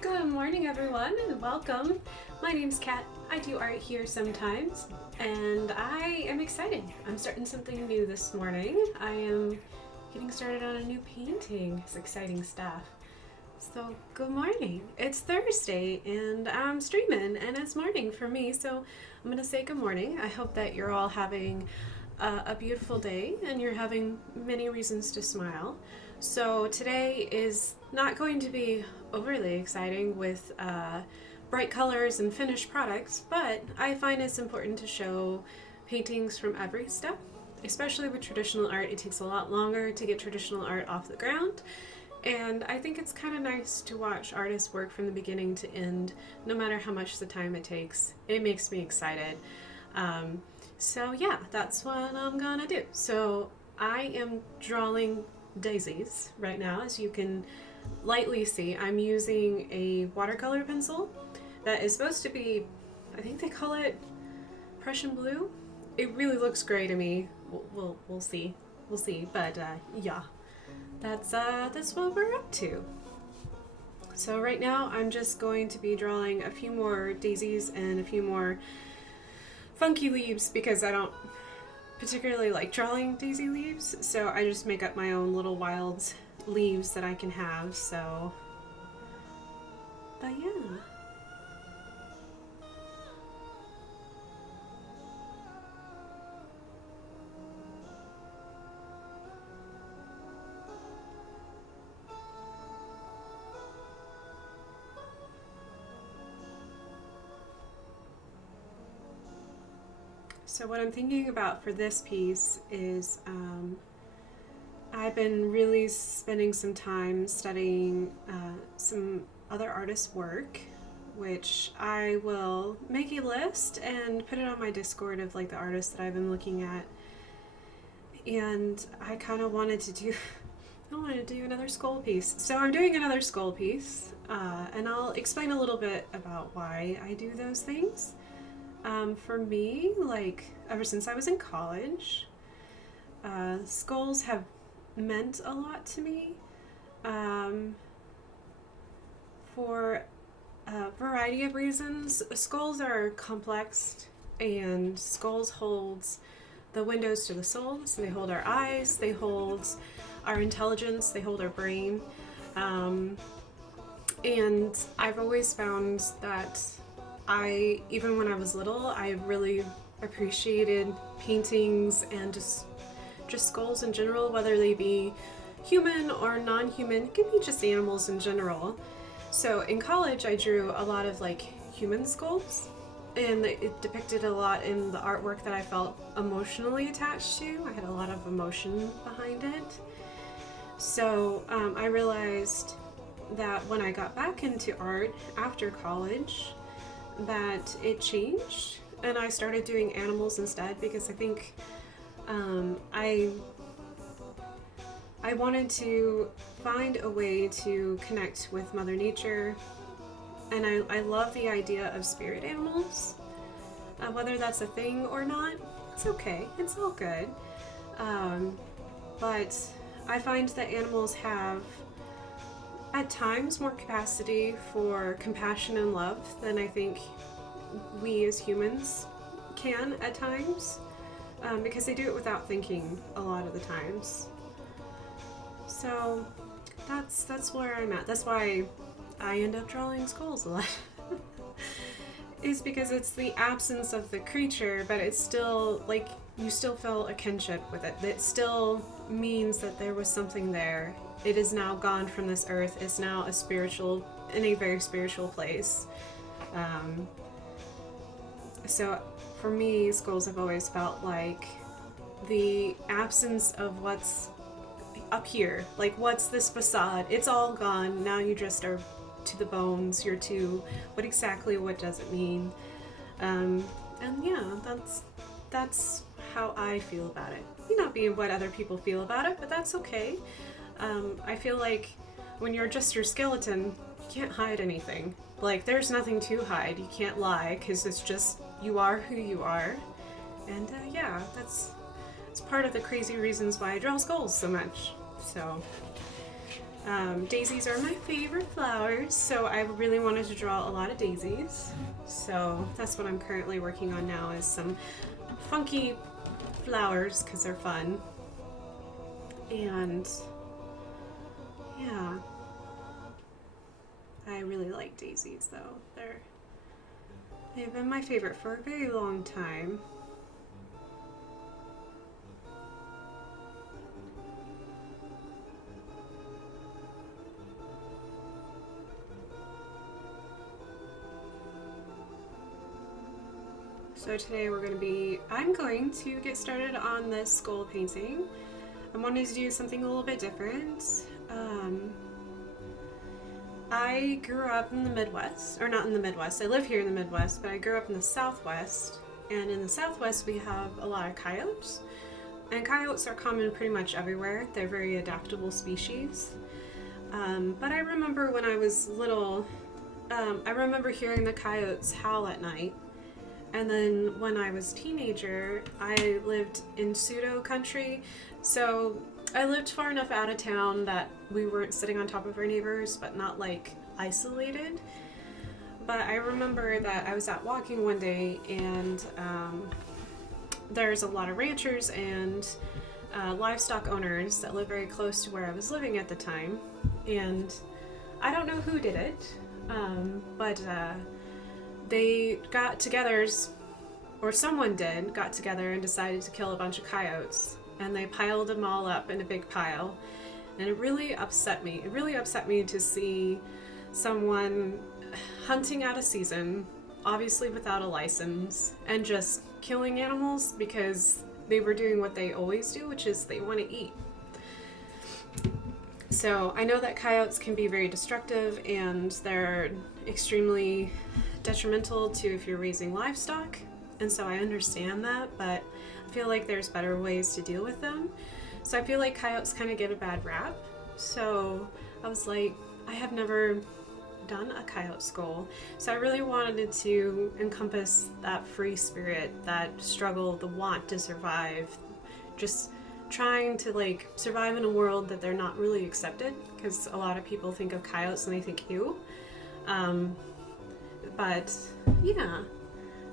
Good morning, everyone, and welcome. My name's Kat. I do art here sometimes, and I am excited. I'm starting something new this morning. I am getting started on a new painting. It's exciting stuff. So, good morning. It's Thursday, and I'm streaming, and it's morning for me, so I'm going to say good morning. I hope that you're all having a beautiful day, and you're having many reasons to smile. So today is not going to be overly exciting with bright colors and finished products, but I find it's important to show paintings from every step, especially with traditional art. It takes a lot longer to get traditional art off the ground, and I think it's kind of nice to watch artists work from the beginning to end, no matter how much the time it takes. It makes me excited. So yeah, that's what I'm gonna do. So I am drawing daisies right now, as you can lightly see. I'm using a watercolor pencil that is supposed to be, I think they call it Prussian blue. It really looks gray to me. We'll see. We'll see. But yeah, that's what we're up to. So right now I'm just going to be drawing a few more daisies and a few more funky leaves because I don't particularly like drawing daisy leaves, so I just make up my own little wild leaves that I can have. So, but yeah. So what I'm thinking about for this piece is I've been really spending some time studying some other artists' work, which I will make a list and put it on my Discord of like the artists that I've been looking at. And I kind of wanted to do another skull piece. So I'm doing another skull piece, and I'll explain a little bit about why I do those things. For me, like ever since I was in college, skulls have meant a lot to me, for a variety of reasons. Skulls are complex, and skulls hold the windows to the soul. So they hold our eyes, they hold our intelligence, they hold our brain, and I've always found that even when I was little, I really appreciated paintings and just skulls in general, whether they be human or non-human. It could be just animals in general. So in college, I drew a lot of like human skulls, and it depicted a lot in the artwork that I felt emotionally attached to. I had a lot of emotion behind it. So I realized that when I got back into art after college, that it changed, and I started doing animals instead, because I think I wanted to find a way to connect with Mother Nature and I love the idea of spirit animals. Whether that's a thing or not, it's okay. It's all good. But I find that animals have, at times, more capacity for compassion and love than I think we as humans can at times, because they do it without thinking a lot of the times. So that's where I'm at. That's why I end up drawing skulls a lot. Is because it's the absence of the creature, but it's still like you still feel a kinship with it. It still means that there was something there. It is now gone from this earth. It's now in a very spiritual place. So for me, skulls have always felt like the absence of what's up here. Like, what's this facade? It's all gone. Now you just are to the bones. You're to what does it mean? And yeah, that's how I feel about it. May not be what other people feel about it, but that's okay. I feel like when you're just your skeleton, you can't hide anything. Like, there's nothing to hide. You can't lie, because it's just you are who you are. And yeah, it's part of the crazy reasons why I draw skulls so much. So daisies are my favorite flowers, so I really wanted to draw a lot of daisies. So that's what I'm currently working on now, is some funky flowers because they're fun. And yeah, I really like daisies though. They've been my favorite for a very long time. So today I'm going to get started on this skull painting. I wanted to do something a little bit different. I grew up in the Midwest, or not in the Midwest, I live here in the Midwest, but I grew up in the Southwest, and in the Southwest we have a lot of coyotes, and coyotes are common pretty much everywhere. They're very adaptable species. But I remember when I was little, I remember hearing the coyotes howl at night. And then when I was a teenager, I lived in pseudo country, so I lived far enough out of town that we weren't sitting on top of our neighbors, but not like isolated. But I remember that I was out walking one day, and there's a lot of ranchers and livestock owners that live very close to where I was living at the time. And I don't know who did it, but they got together, or someone got together and decided to kill a bunch of coyotes, and they piled them all up in a big pile, and it really upset me. It really upset me to see someone hunting out of season, obviously without a license, and just killing animals because they were doing what they always do, which is they want to eat. So I know that coyotes can be very destructive, and they're extremely detrimental to if you're raising livestock, and so I understand that, but I feel like there's better ways to deal with them. So I feel like coyotes kind of get a bad rap. So I was like, I have never done a coyote skull, so I really wanted to encompass that free spirit, that struggle, the want to survive, just trying to like survive in a world that they're not really accepted, because a lot of people think of coyotes and they think ew. But yeah,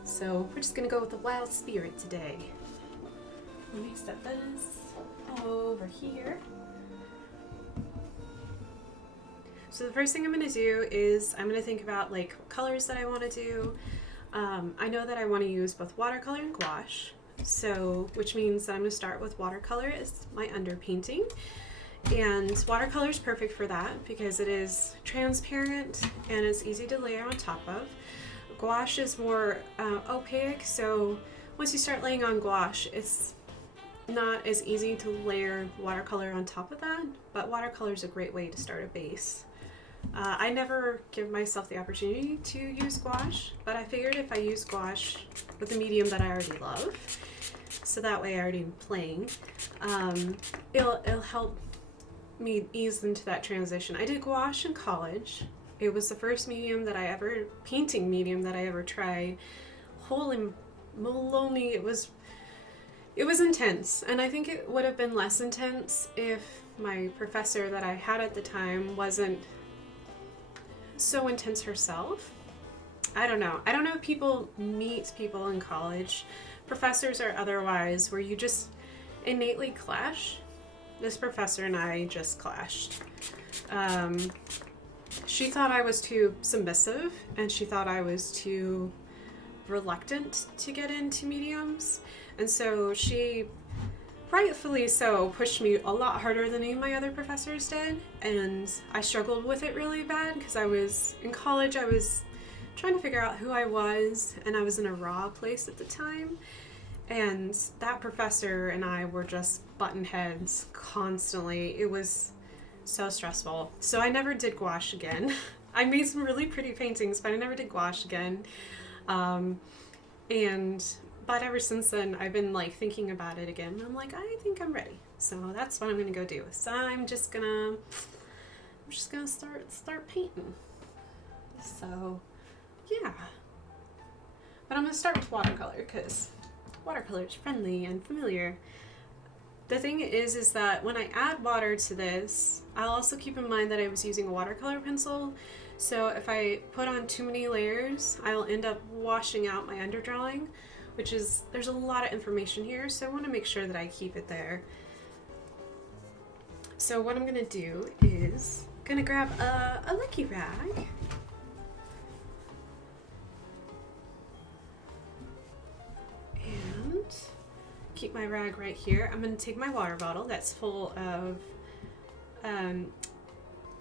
so we're just gonna go with the wild spirit today. Let me set this over here. So the first thing I'm gonna do is I'm gonna think about like what colors that I want to do. I know that I want to use both watercolor and gouache, so which means that I'm gonna start with watercolor as my underpainting. And watercolor is perfect for that because it is transparent and it's easy to layer on top of. Gouache is more opaque, so once you start laying on gouache, it's not as easy to layer watercolor on top of that, but watercolor is a great way to start a base. I never give myself the opportunity to use gouache, but I figured if I use gouache with a medium that I already love, so that way I already am playing, it'll help me ease into that transition. I did gouache in college, It was the first painting medium that I ever tried. Holy maloney, it was intense. And I think it would have been less intense if my professor that I had at the time wasn't so intense herself. I don't know if people meet people in college, professors or otherwise, where you just innately clash. This professor and I just clashed. She thought I was too submissive, and she thought I was too reluctant to get into mediums. And so she, rightfully so, pushed me a lot harder than any of my other professors did. And I struggled with it really bad because I was in college, I was trying to figure out who I was, and I was in a raw place at the time. And that professor and I were just button heads constantly. It was so stressful. So I never did gouache again. I made some really pretty paintings, but I never did gouache again. But ever since then, I've been like thinking about it again. I'm like, I think I'm ready. So that's what I'm gonna go do. So I'm just gonna start painting. So yeah. But I'm gonna start with watercolor because watercolor is friendly and familiar. The thing is that when I add water to this, I'll also keep in mind that I was using a watercolor pencil. So if I put on too many layers, I'll end up washing out my underdrawing, which is, there's a lot of information here, so I want to make sure that I keep it there. So what I'm gonna do is, gonna grab a lucky rag. And keep my rag right here. I'm gonna take my water bottle that's full of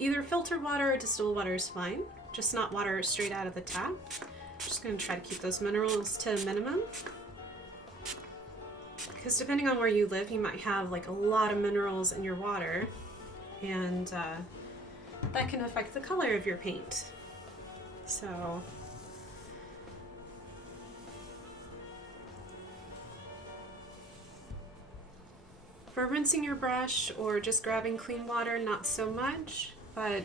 either filtered water or distilled water is fine, just not water straight out of the tap. Just gonna try to keep those minerals to a minimum, because depending on where you live, you might have like a lot of minerals in your water, and that can affect the color of your paint. So for rinsing your brush or just grabbing clean water, not so much, but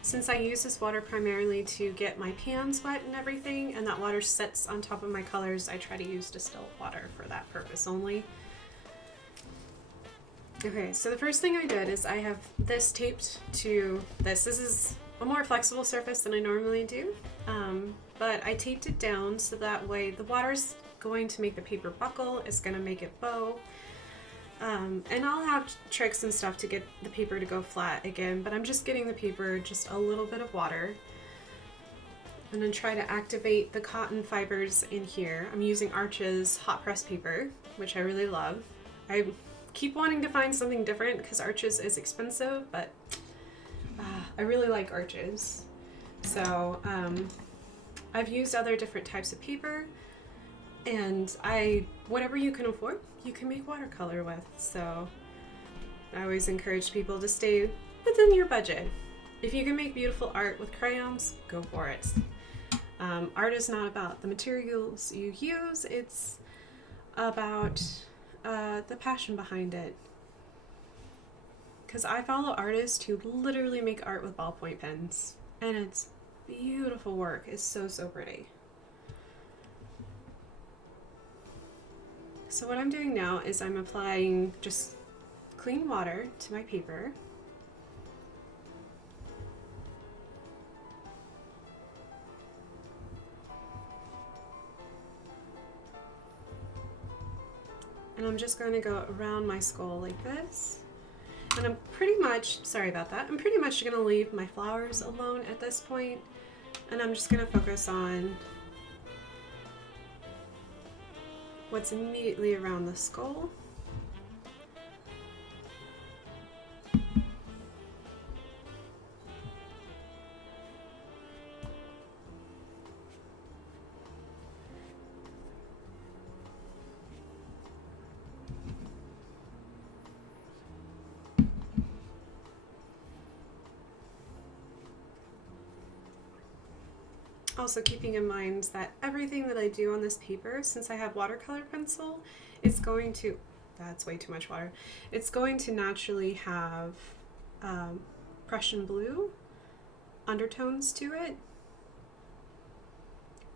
since I use this water primarily to get my pans wet and everything, and that water sits on top of my colors, I try to use distilled water for that purpose only. Okay, so the first thing I did is I have this taped to this. This is a more flexible surface than I normally do, but I taped it down so that way the water's going to make the paper buckle, it's going to make it bow. And I'll have tricks and stuff to get the paper to go flat again, but I'm just getting the paper just a little bit of water. I'm going to try to activate the cotton fibers in here. I'm using Arch's hot press paper, which I really love. I keep wanting to find something different because Arch's is expensive, but I really like Arch's. So I've used other different types of paper, and whatever you can afford, you can make watercolor with. So I always encourage people to stay within your budget. If you can make beautiful art with crayons, go for it. Art is not about the materials you use, it's about the passion behind it. Because I follow artists who literally make art with ballpoint pens, and it's beautiful work. It's so, so pretty. So what I'm doing now is I'm applying just clean water to my paper. And I'm just going to go around my skull like this. And I'm pretty much, sorry about that, I'm pretty much going to leave my flowers alone at this point, and I'm just going to focus on what's immediately around the skull. Also keeping in mind that everything that I do on this paper, since I have watercolor pencil, it's going to, that's way too much water, it's going to naturally have Prussian blue undertones to it.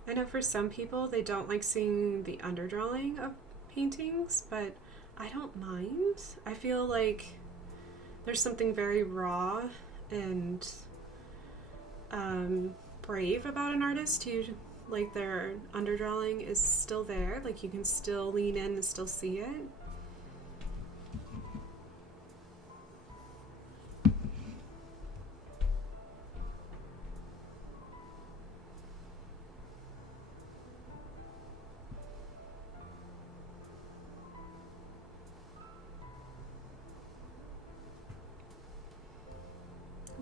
I know for some people they don't like seeing the underdrawing of paintings, but I don't mind. I feel like there's something very raw and brave about an artist who, like, their underdrawing is still there. Like, you can still lean in and still see it.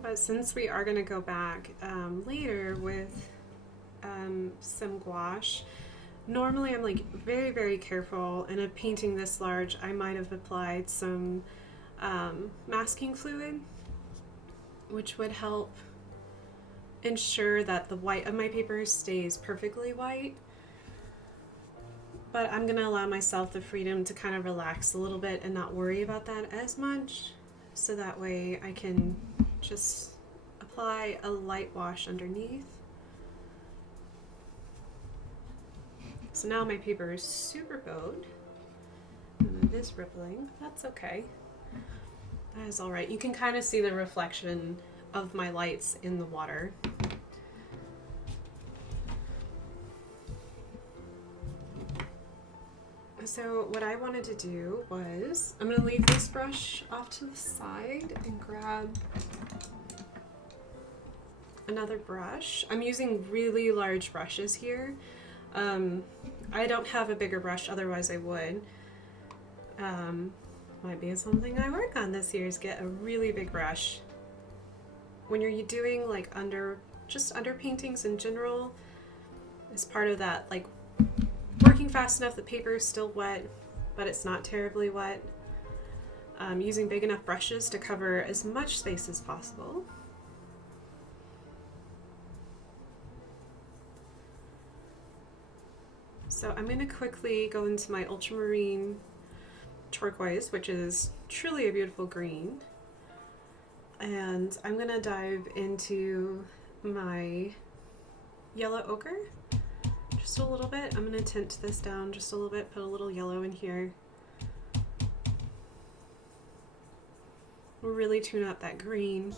But since we are going to go back later with some gouache, normally I'm like very, very careful. In a painting this large, I might have applied some masking fluid, which would help ensure that the white of my paper stays perfectly white. But I'm going to allow myself the freedom to kind of relax a little bit and not worry about that as much, so that way I can just apply a light wash underneath. So now my paper is super bowed, and it is rippling. That's okay. That is all right. You can kind of see the reflection of my lights in the water. So what I wanted to do was, I'm going to leave this brush off to the side and grab another brush. I'm using really large brushes here. I don't have a bigger brush, otherwise I would. Might be something I work on this year, is get a really big brush. When you're doing like just under paintings in general, as part of that, like working fast enough, the paper is still wet, but it's not terribly wet. Using big enough brushes to cover as much space as possible. So I'm going to quickly go into my ultramarine turquoise, which is truly a beautiful green. And I'm going to dive into my yellow ochre just a little bit. I'm going to tint this down just a little bit, put a little yellow in here. We'll really tune up that green.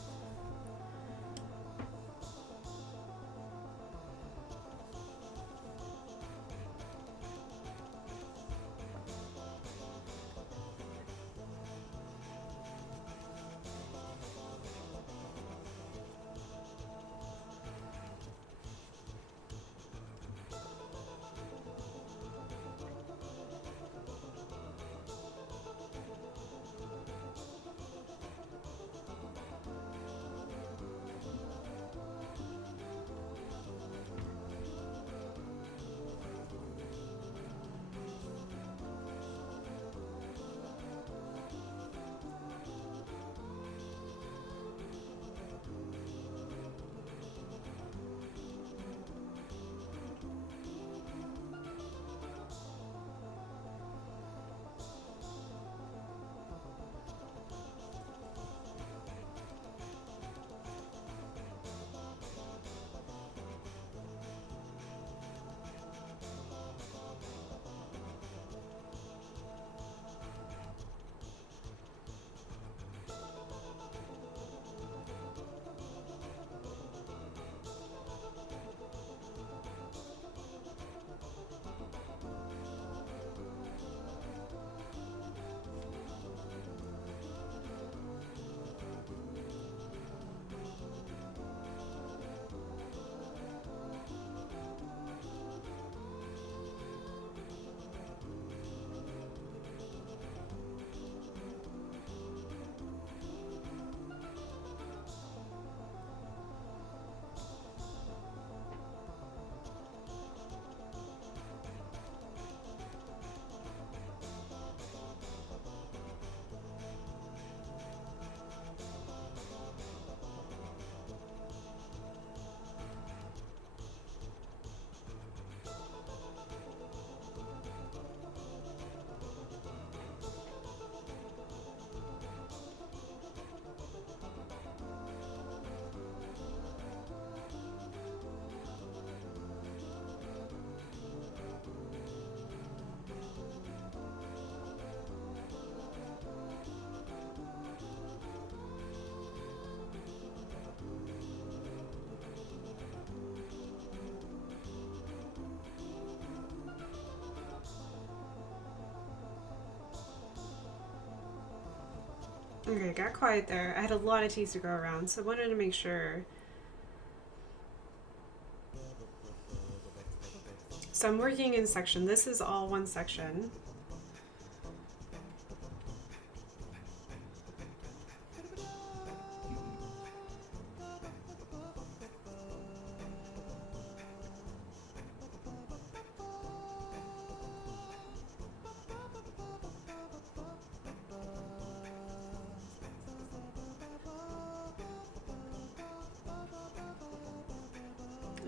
Okay, got quiet there. I had a lot of teas to go around, so I wanted to make sure. So I'm working in section. This is all one section.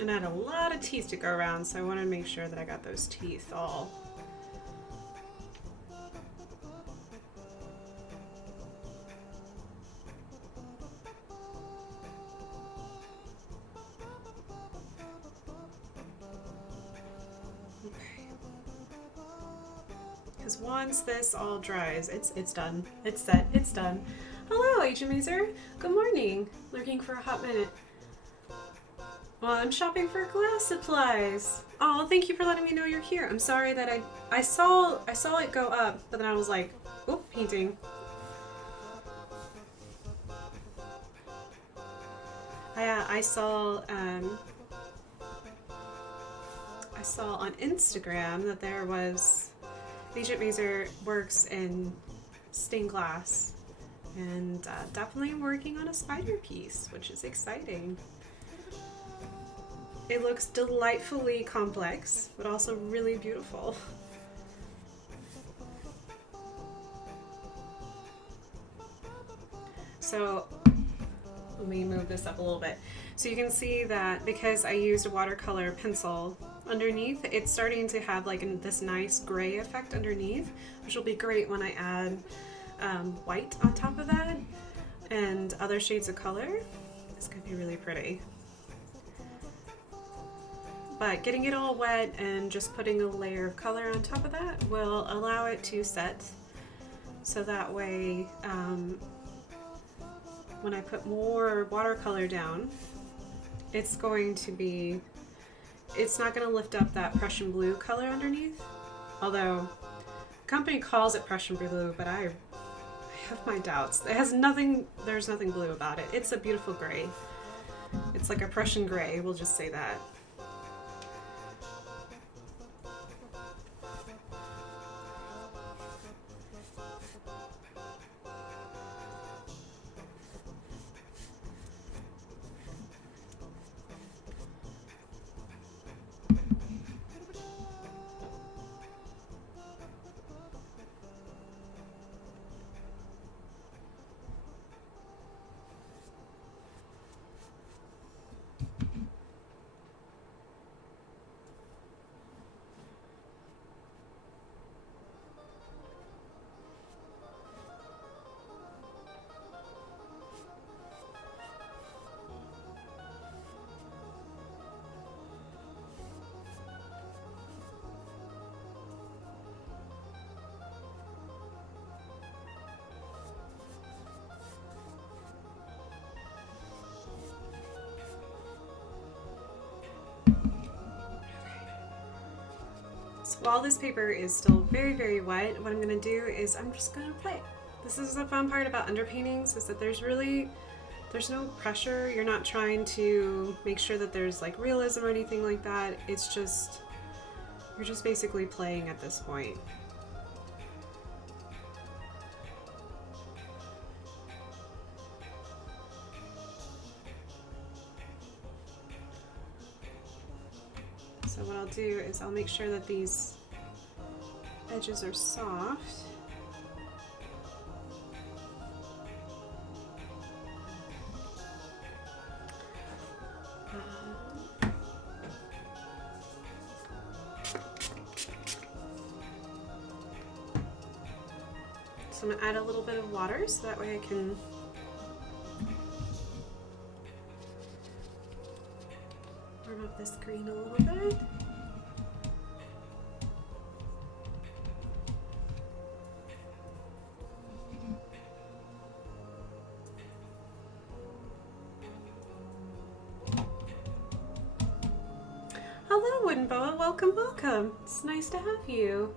And I had a lot of teeth to go around, so I wanted to make sure that I got those teeth all. Because once this all dries, it's done. It's set. It's done. Hello, HMazer. Good morning. Lurking for a hot minute. Well, I'm shopping for glass supplies. Oh, thank you for letting me know you're here. I'm sorry that I saw it go up, but then I was like, oh, painting. I saw on Instagram that there was Agent Mazer works in stained glass, and definitely working on a spider piece, which is exciting. It looks delightfully complex, but also really beautiful. So let me move this up a little bit. So you can see that because I used a watercolor pencil underneath, it's starting to have like this nice gray effect underneath, which will be great when I add white on top of that and other shades of color. It's gonna be really pretty. But getting it all wet and just putting a layer of color on top of that will allow it to set. So that way, when I put more watercolor down, it's not going to lift up that Prussian blue color underneath. Although, the company calls it Prussian blue, but I have my doubts. There's nothing blue about it. It's a beautiful gray. It's like a Prussian gray, we'll just say that. So while this paper is still very, very wet, what I'm going to do is I'm just going to play. This is the fun part about underpaintings, is that there's no pressure. You're not trying to make sure that there's like realism or anything like that. It's just, you're just basically playing at this point. So what I'll do is I'll make sure that these edges are soft. So I'm gonna add a little bit of water so that way I can warm up this green a little bit. Hello, Wooden Boa. Welcome, welcome. It's nice to have you.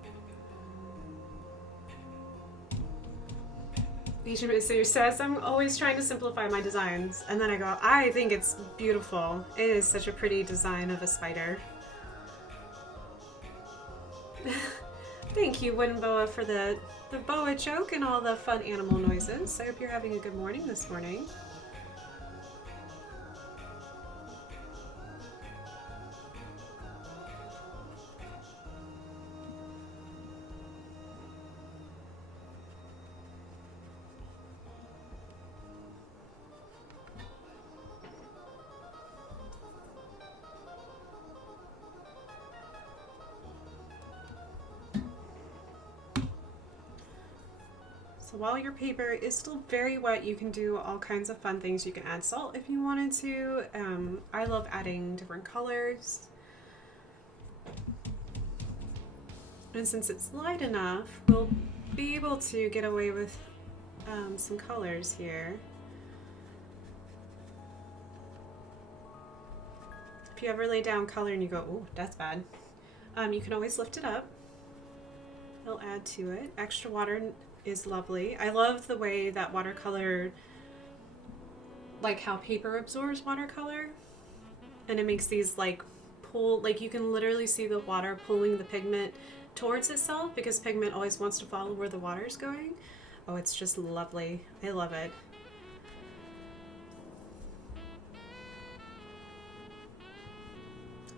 Ishimizu says, I'm always trying to simplify my designs. And then I go, I think it's beautiful. It is such a pretty design of a spider. Thank you, Winboa, for the boa joke and all the fun animal noises. I hope you're having a good morning this morning. So while your paper is still very wet, you can do all kinds of fun things. You can add salt if you wanted to. I love adding different colors. And since it's light enough, we'll be able to get away with some colors here. If you ever lay down color and you go, oh, that's bad, you can always lift it up. It'll add to it. Extra water is lovely. I love the way that watercolor, like how paper absorbs watercolor, and it makes these like pull, like you can literally see the water pulling the pigment towards itself because pigment always wants to follow where the water's going. Oh, it's just lovely. I love it.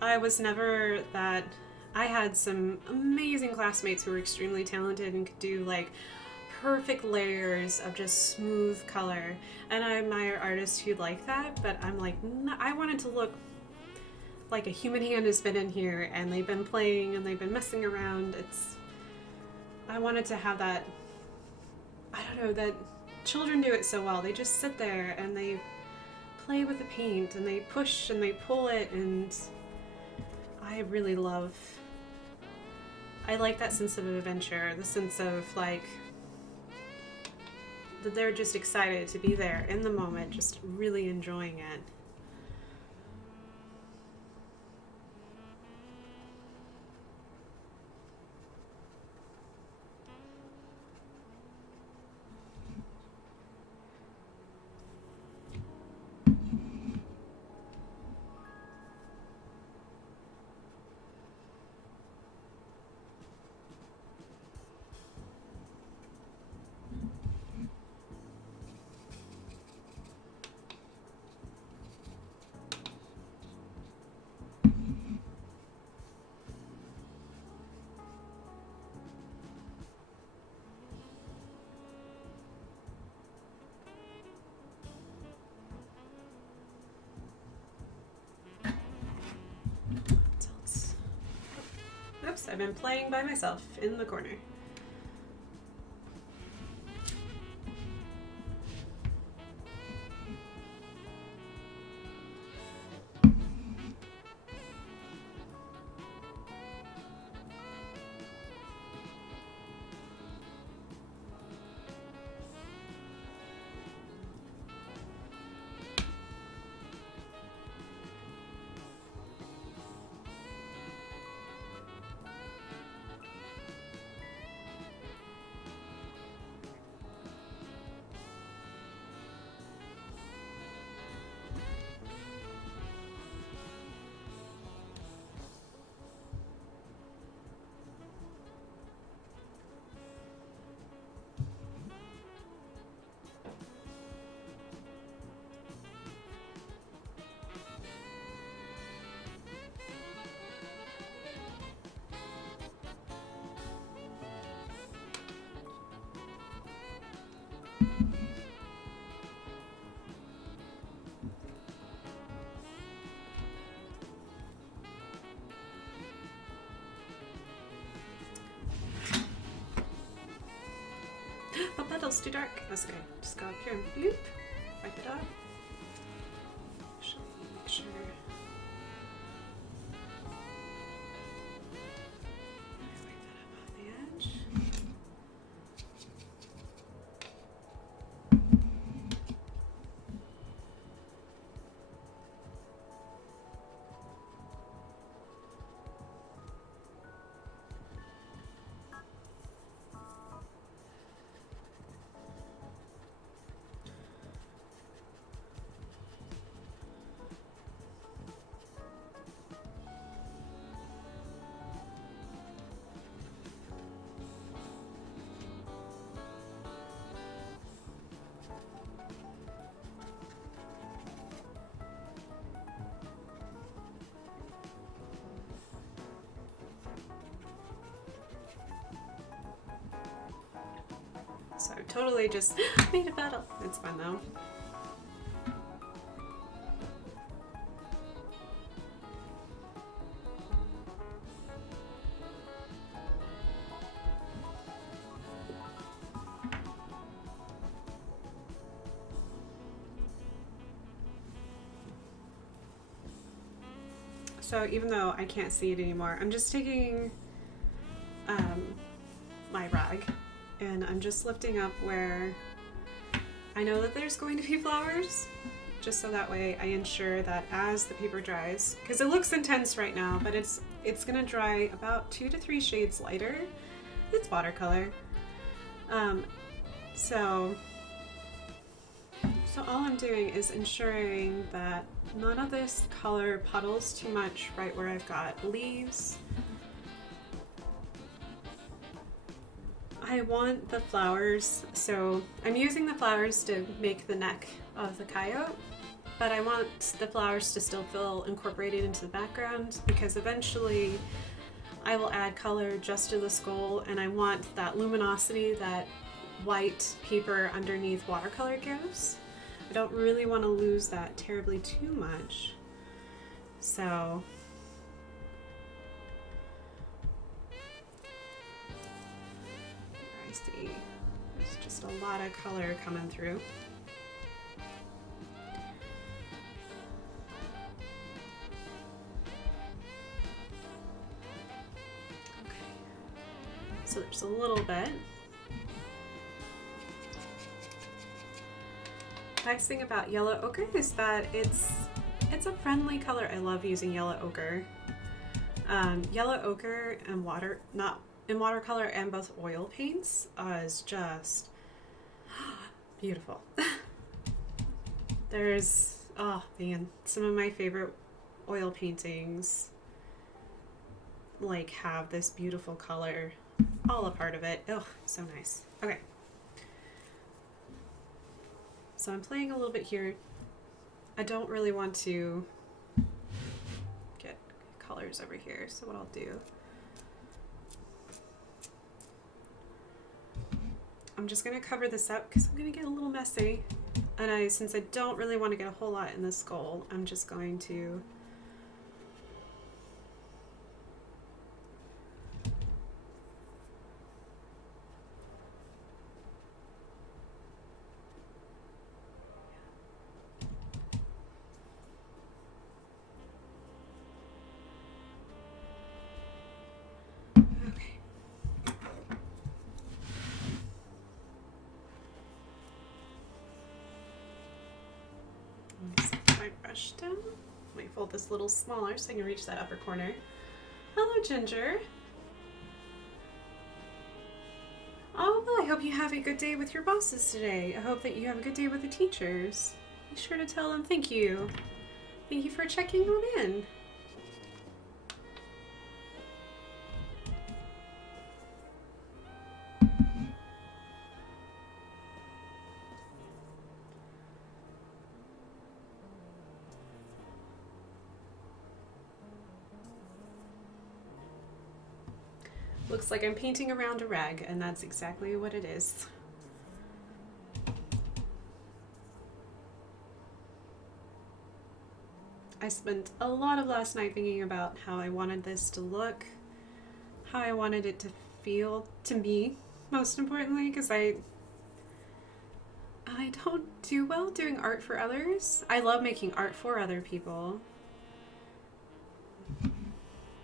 I was never that. I had some amazing classmates who were extremely talented and could do like perfect layers of just smooth color, and I admire artists who like that, but I'm like, no, I wanted to look like a human hand has been in here and they've been playing and they've been messing around. I wanted to have that, I don't know, that children do it so well. They just sit there and they play with the paint and they push and they pull it, and I really love, I like that sense of adventure, the sense of like, that they're just excited to be there in the moment, just really enjoying it. Oops, I've been playing by myself in the corner. The puddle's too dark. That's okay. Just go up here and bloop. Wipe it up. Actually, make sure. Wipe that up off the edge. totally just made a battle. It's fun though. So even though I can't see it anymore, I'm just taking my rag and I'm just lifting up where I know that there's going to be flowers, just so that way I ensure that as the paper dries, because it looks intense right now, but it's gonna dry about 2 to 3 shades lighter. It's watercolor. So all I'm doing is ensuring that none of this color puddles too much right where I've got leaves. I want the flowers, so I'm using the flowers to make the neck of the coyote, but I want the flowers to still feel incorporated into the background because eventually I will add color just to the skull, and I want that luminosity that white paper underneath watercolor gives. I don't really want to lose that terribly too much. So I see there's just a lot of color coming through. Okay, so there's a little bit. Nice thing about yellow ochre is that it's a friendly color. I love using yellow ochre. Yellow ochre and watercolor and both oil paints is just beautiful. There's, oh man, some of my favorite oil paintings like have this beautiful color all a part of it. Oh, so nice. Okay. So I'm playing a little bit here. I don't really want to get colors over here, so what I'll do, I'm just gonna cover this up because I'm gonna get a little messy. And since I don't really want to get a whole lot in the skull, I'm just going to brush down. Let me fold this a little smaller so I can reach that upper corner. Hello, Ginger. Oh, well, I hope you have a good day with your bosses today. I hope that you have a good day with the teachers. Be sure to tell them thank you. Thank you for checking on in. Looks like I'm painting around a rag, and that's exactly what it is. I spent a lot of last night thinking about how I wanted this to look, how I wanted it to feel to me, most importantly, because I don't do well doing art for others. I love making art for other people.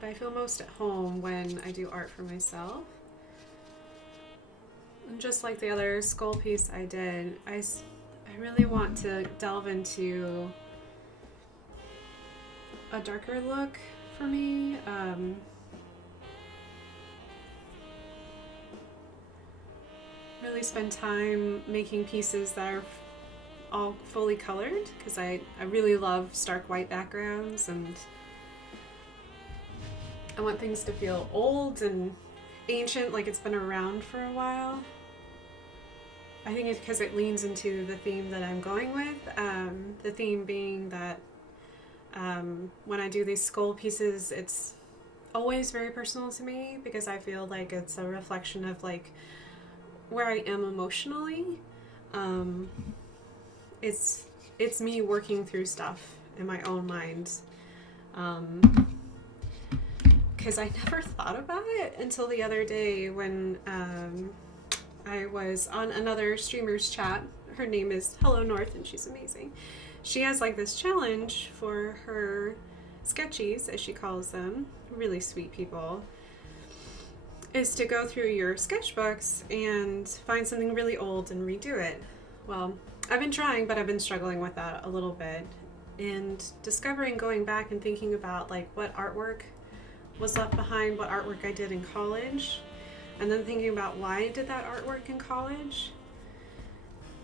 I feel most at home when I do art for myself. And just like the other skull piece I did, I really want to delve into a darker look for me. Really spend time making pieces that are all fully colored, because I really love stark white backgrounds, and I want things to feel old and ancient, like it's been around for a while. I think it's because it leans into the theme that I'm going with. The theme being that when I do these skull pieces, it's always very personal to me, because I feel like it's a reflection of like where I am emotionally. It's me working through stuff in my own mind. Because I never thought about it until the other day when I was on another streamer's chat. Her name is HelloNorth, and she's amazing. She has like this challenge for her sketchies, as she calls them, really sweet people, is to go through your sketchbooks and find something really old and redo it. Well, I've been trying, but I've been struggling with that a little bit, and discovering, going back and thinking about like what artwork was left behind, what artwork I did in college, and then thinking about why I did that artwork in college.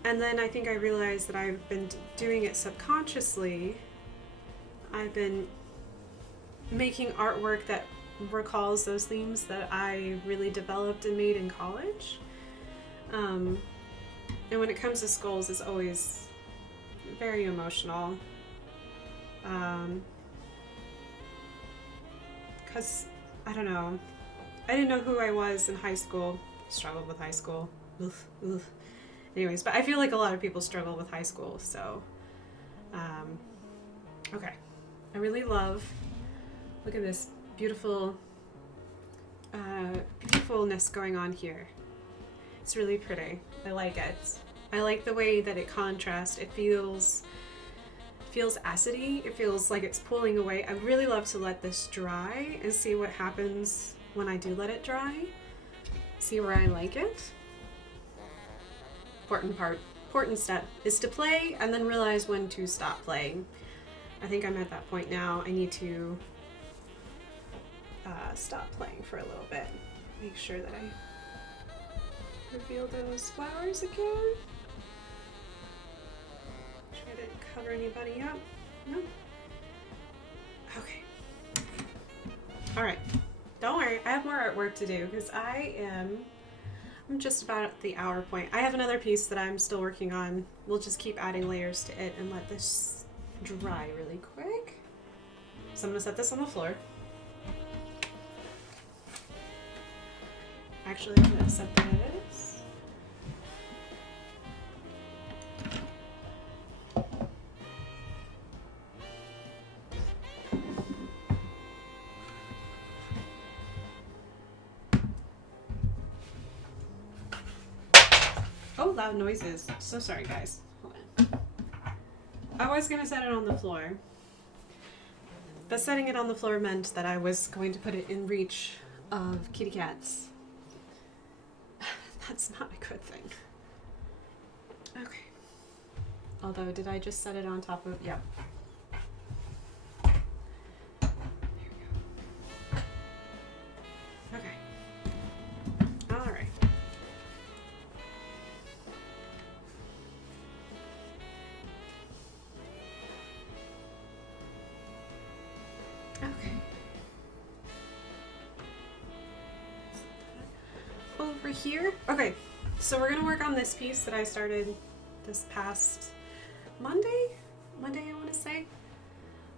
And then I think I realized that I've been doing it subconsciously. I've been making artwork that recalls those themes that I really developed and made in college. And when it comes to skulls, it's always very emotional. Because, I don't know, I didn't know who I was in high school. Struggled with high school. Oof, oof. Anyways, but I feel like a lot of people struggle with high school, so, okay. I really love, look at this beautiful, beautifulness going on here. It's really pretty. I like it. I like the way that it contrasts. It feels acidy. It feels like it's pulling away. I really love to let this dry and see what happens when I do let it dry. See where I like it. Important step is to play and then realize when to stop playing. I think I'm at that point now. I need to stop playing for a little bit. Make sure that I reveal those flowers again. Try to cover anybody up. No. Okay. All right. Don't worry. I have more artwork to do because I'm just about at the hour point. I have another piece that I'm still working on. We'll just keep adding layers to it and let this dry really quick. So I'm gonna set this on the floor. Actually, I'm gonna set this. Oh, loud noises. So sorry, guys. Hold on. I was gonna set it on the floor, but setting it on the floor meant that I was going to put it in reach of kitty cats. That's not a good thing. Okay. Although, did I just set it on top of... Yeah. There we go. Okay. All right. Okay. Over here. Okay, so we're gonna work on this piece that I started this past Monday I want to say,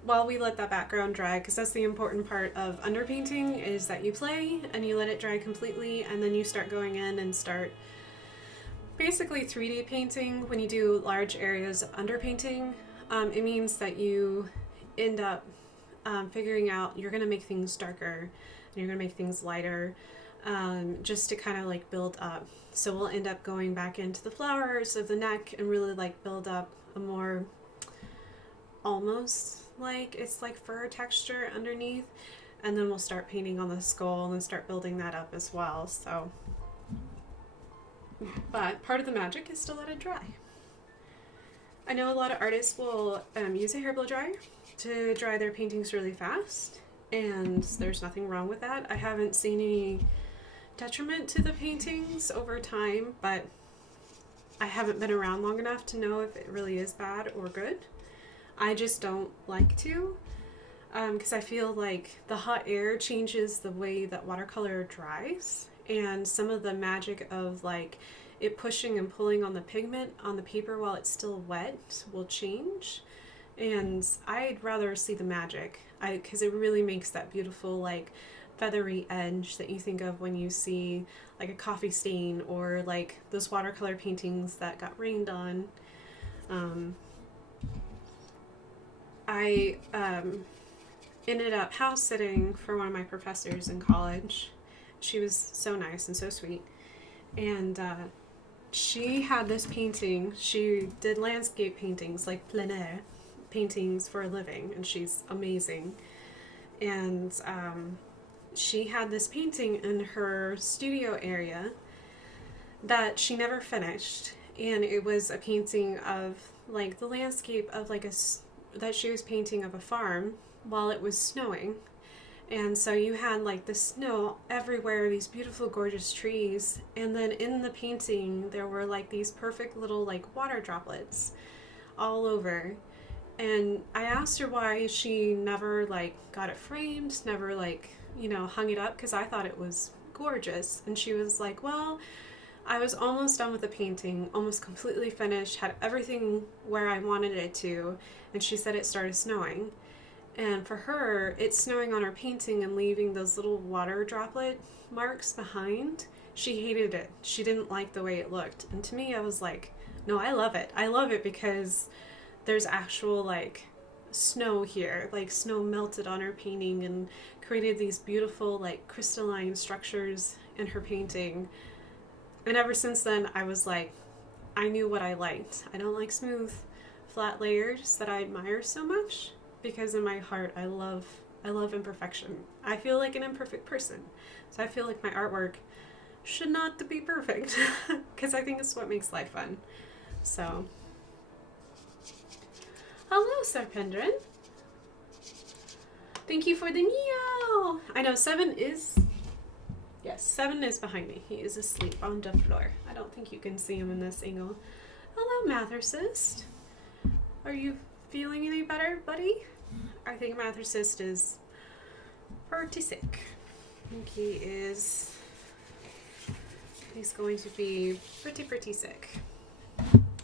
while we let that background dry, because that's the important part of underpainting, is that you play and you let it dry completely, and then you start going in and start basically 3D painting. When you do large areas of underpainting, it means that you end up figuring out you're gonna make things darker and you're gonna make things lighter, just to kind of like build up. So we'll end up going back into the flowers of the neck and really like build up a more, almost like it's like fur texture underneath, and then we'll start painting on the skull and then start building that up as well. So, but part of the magic is to let it dry. I know a lot of artists will use a hair blow dryer to dry their paintings really fast, and there's nothing wrong with that. I haven't seen any detriment to the paintings over time, but I haven't been around long enough to know if it really is bad or good. I just don't like to, because I feel like the hot air changes the way that watercolor dries, and some of the magic of like it pushing and pulling on the pigment on the paper while it's still wet will change. And I'd rather see the magic, because it really makes that beautiful like feathery edge that you think of when you see like a coffee stain or like those watercolor paintings that got rained on. I ended up house sitting for one of my professors in college. She was so nice and so sweet. And she had this painting. She did landscape paintings, like plein air paintings for a living, and she's amazing. And she had this painting in her studio area that she never finished. And it was a painting of like the landscape of like that she was painting of a farm while it was snowing. And so you had like the snow everywhere, these beautiful gorgeous trees, and then in the painting there were like these perfect little like water droplets all over. And I asked her why she never like got it framed, never like, you know, hung it up, because I thought it was gorgeous. And she was like, well, I was almost done with the painting, almost completely finished, had everything where I wanted it to, and she said it started snowing. And for her, it's snowing on her painting and leaving those little water droplet marks behind. She hated it. She didn't like the way it looked. And to me, I was like, no, I love it. I love it because there's actual like snow here, like snow melted on her painting and created these beautiful like crystalline structures in her painting. And ever since then, I was like, I knew what I liked. I don't like smooth, flat layers that I admire so much, because in my heart, I love imperfection. I feel like an imperfect person. So I feel like my artwork should not be perfect, because I think it's what makes life fun. So, hello, Sarpendran. Thank you for the meow. I know 7 is... Yes, 7 is behind me. He is asleep on the floor. I don't think you can see him in this angle. Hello, Mathercist. Are you feeling any better, buddy? I think Mathercist is pretty sick. I think he's going to be pretty sick.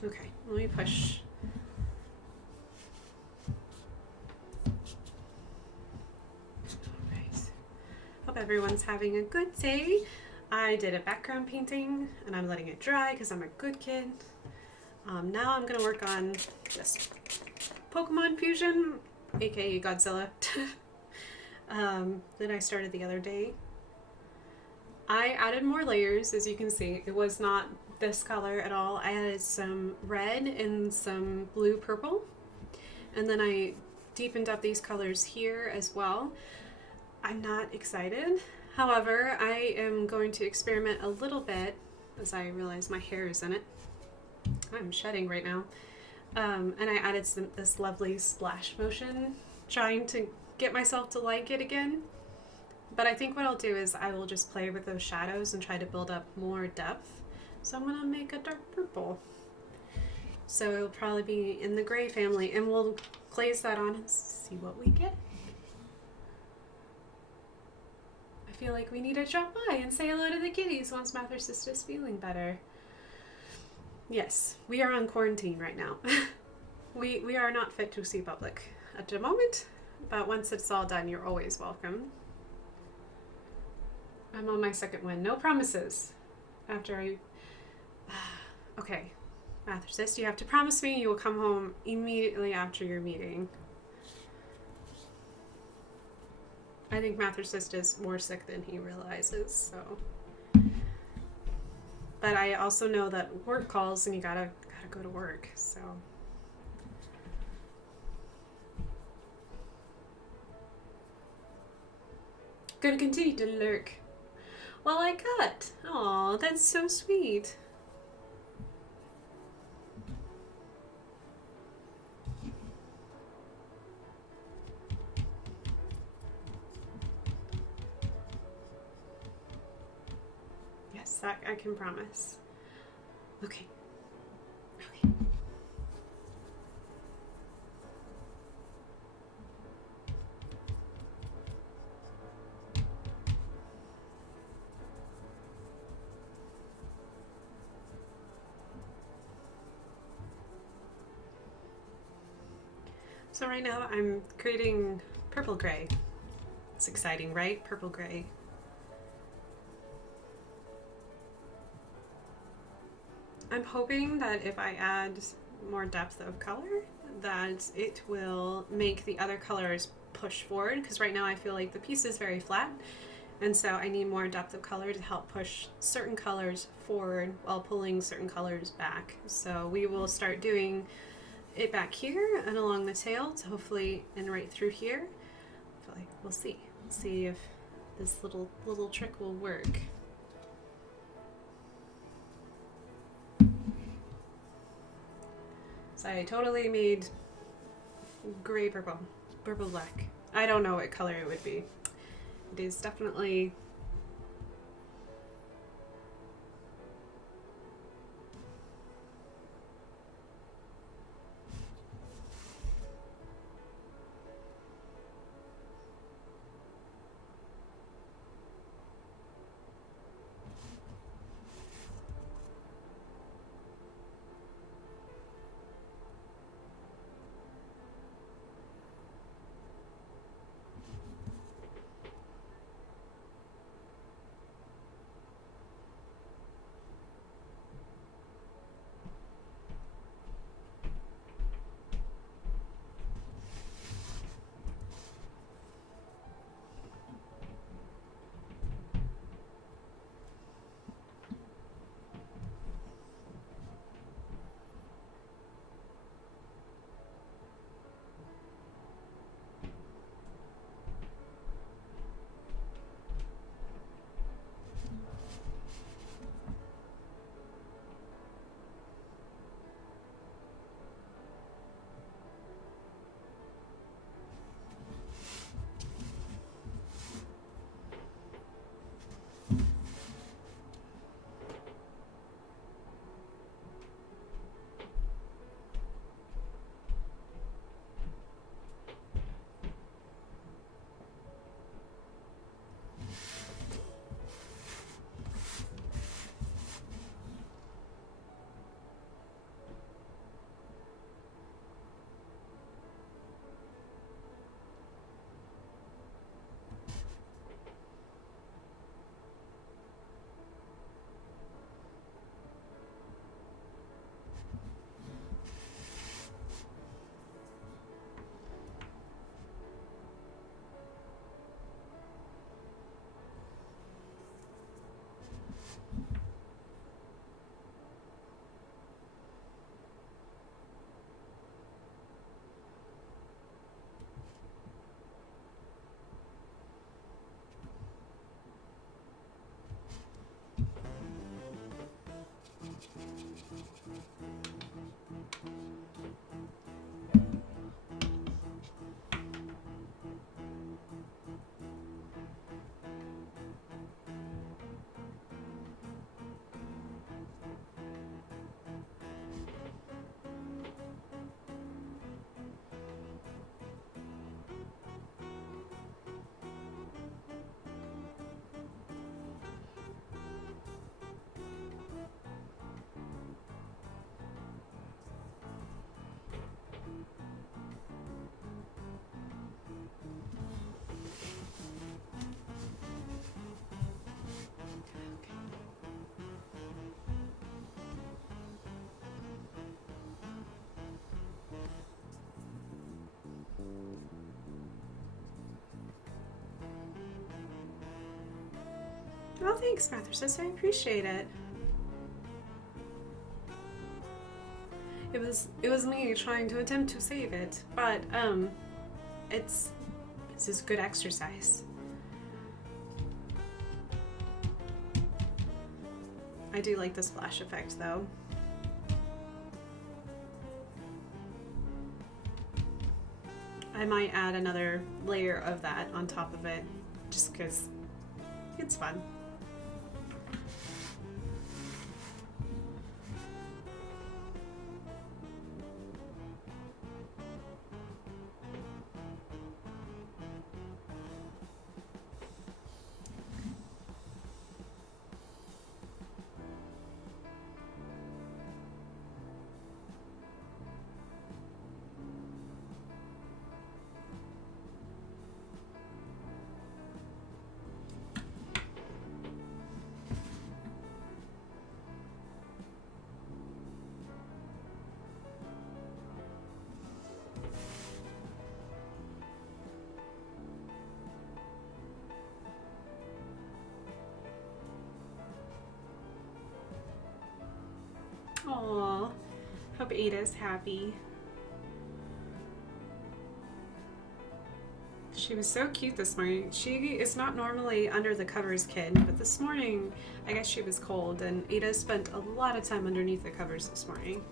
Okay, let me push. Hope everyone's having a good day. I did a background painting and I'm letting it dry because I'm a good kid. Now I'm going to work on this Pokemon Fusion, aka Godzilla, that I started the other day. I added more layers, as you can see. It was not this color at all. I added some red and some blue purple, and then I deepened up these colors here as well. I'm not excited. However, I am going to experiment a little bit as I realize my hair is in it. I'm shedding right now. And I added this lovely splash motion, trying to get myself to like it again. But I think what I'll do is I will just play with those shadows and try to build up more depth. So I'm going to make a dark purple. So it'll probably be in the gray family, and we'll glaze that on and see what we get. I feel like we need to drop by and say hello to the kitties once Mathercist is feeling better. Yes, we are on quarantine right now. We are not fit to see public at the moment, but once it's all done, you're always welcome. I'm on my second win. No promises. After I... Okay, Mathercist, you have to promise me you will come home immediately after your meeting. I think Mathercist is more sick than he realizes, so... But I also know that work calls and you gotta go to work, so... Gonna continue to lurk while I cut. Aw, that's so sweet. Yes, that I can promise. Okay. Okay. So right now I'm creating purple gray. It's exciting, right? Purple gray. I'm hoping that if I add more depth of color, that it will make the other colors push forward, because right now I feel like the piece is very flat, and so I need more depth of color to help push certain colors forward while pulling certain colors back. So we will start doing it back here and along the tail to hopefully, and right through here. We'll see. We'll see if this little trick will work. So I totally made gray purple black. I don't know what color it would be. It is definitely Oh, thanks, Mathersis. I appreciate it. It was me trying to attempt to save it, but this is good exercise. I do like the splash effect though. I might add another layer of that on top of it just because it's fun. hope Ada's happy. She was so cute this morning. She is not normally under the covers kid, but this morning I guess she was cold, and Ada spent a lot of time underneath the covers this morning.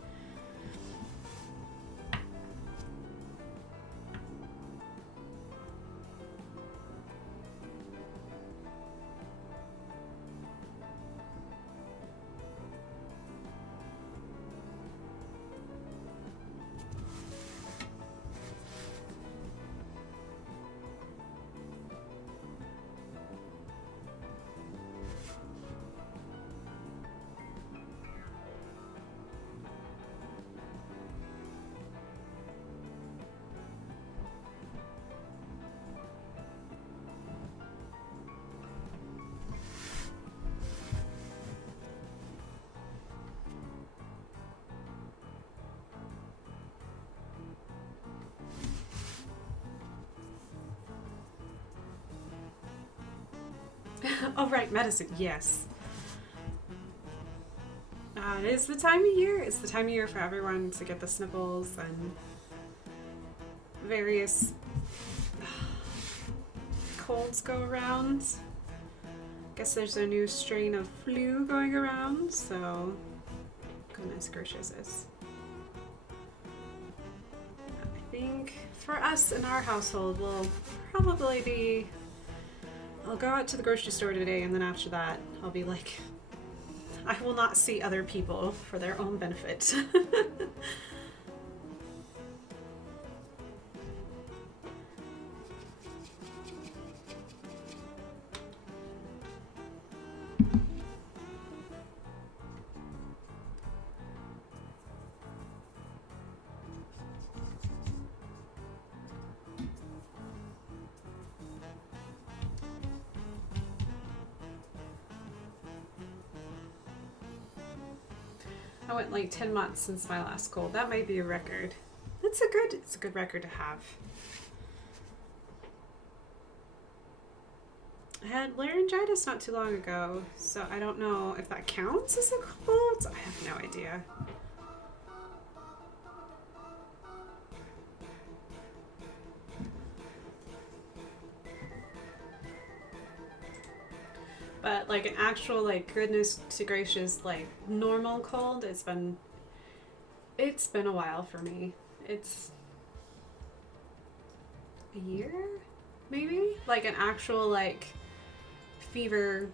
Oh, right, medicine, yes. It is the time of year. It's the time of year for everyone to get the sniffles and various colds go around. Guess there's a new strain of flu going around, so goodness gracious. I think for us in our household, we'll probably be... I'll go out to the grocery store today, and then after that, I'll be like, I will not see other people for their own benefit. I went like 10 months since my last cold. That might be a record. It's a good record to have. I had laryngitis not too long ago, so I don't know if that counts as a cold. I have no idea. But like an actual, like, goodness to gracious, like normal cold, it's been a while for me. It's a year, maybe? Like an actual, like, fever,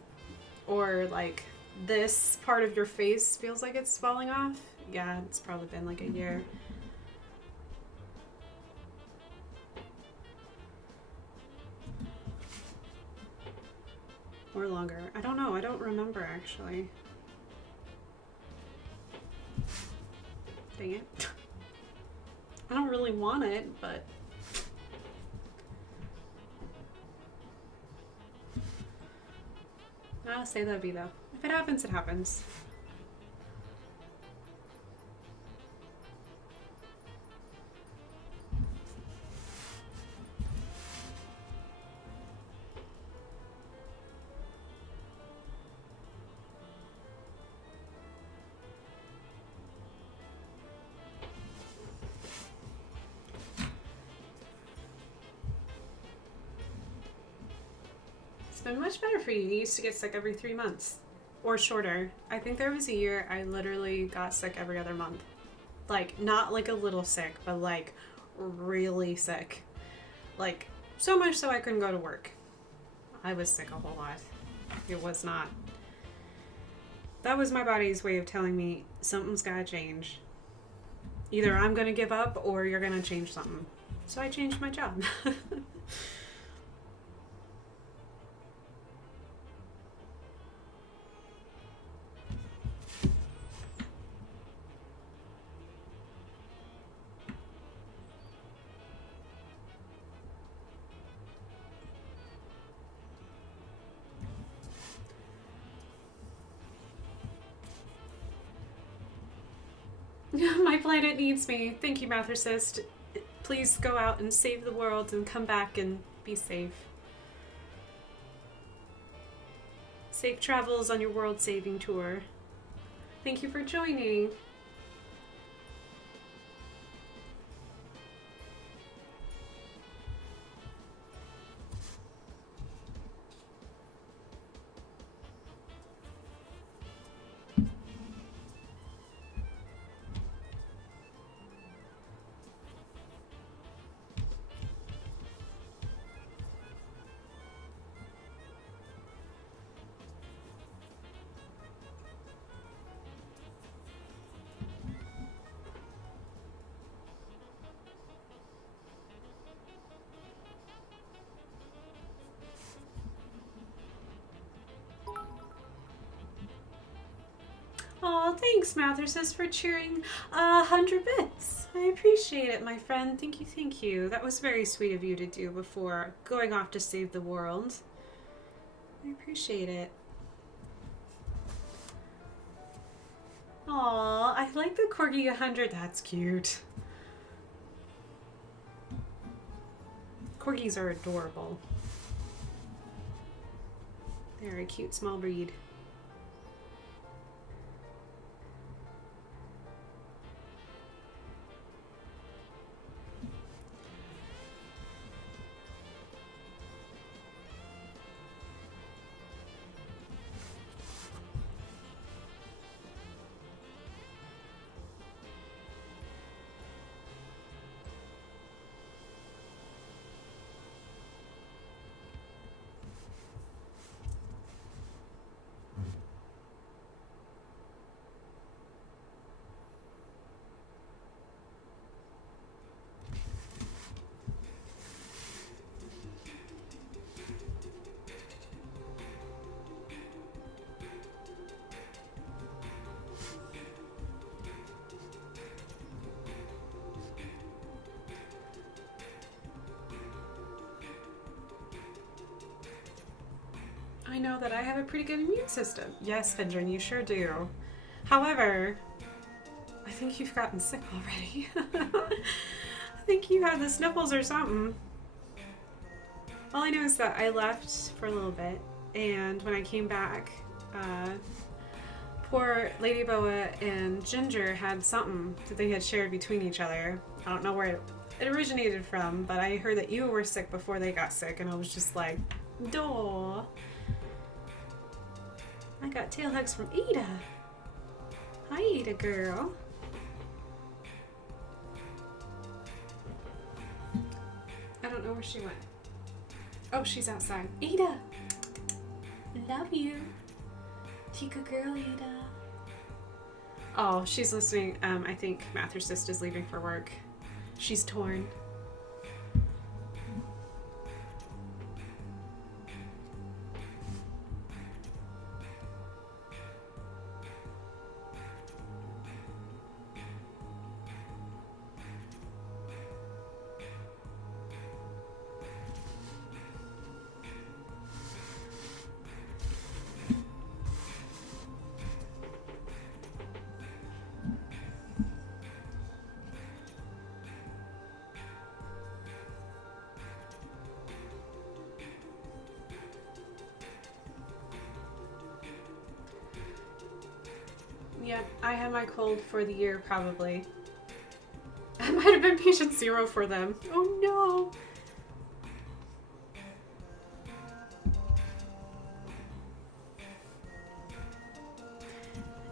or like this part of your face feels like it's falling off. Yeah, it's probably been like a year. Or longer. I don't know. I don't remember, actually. Dang it. I don't really want it, but... I'll say that'd be, though. If it happens, it happens. It's been much better for you. You used to get sick every 3 months. Or shorter. I think there was a year I literally got sick every other month. Like, not like a little sick, but like really sick. Like, so much so I couldn't go to work. I was sick a whole lot. It was not. That was my body's way of telling me something's gotta change. Either I'm gonna give up or you're gonna change something. So I changed my job. My planet needs me. Thank you, Mathercist. Please go out and save the world and come back and be safe. Safe travels on your world-saving tour. Thank you for joining. Thanks, Mathersus, for cheering 100 bits. I appreciate it, my friend. Thank you, thank you. That was very sweet of you to do before going off to save the world. I appreciate it. Aw, I like the Corgi 100. That's cute. Corgis are adorable. They're a cute small breed. I know that I have a pretty good immune system. Yes, Fendrin, you sure do. However, I think you've gotten sick already. I think you had the sniffles or something. All I know is that I left for a little bit, and when I came back, poor Lady Boa and Ginger had something that they had shared between each other. I don't know where it originated from, but I heard that you were sick before they got sick, and I was just like, duh. I got tail hugs from Ada. Hi, Ada girl. I don't know where she went. Oh, she's outside. Ada! Love you. Chica girl, Ada. Oh, she's listening. I think Mathersus is leaving for work. She's torn. Yeah, I had my cold for the year, probably. I might have been patient 0 for them. Oh no!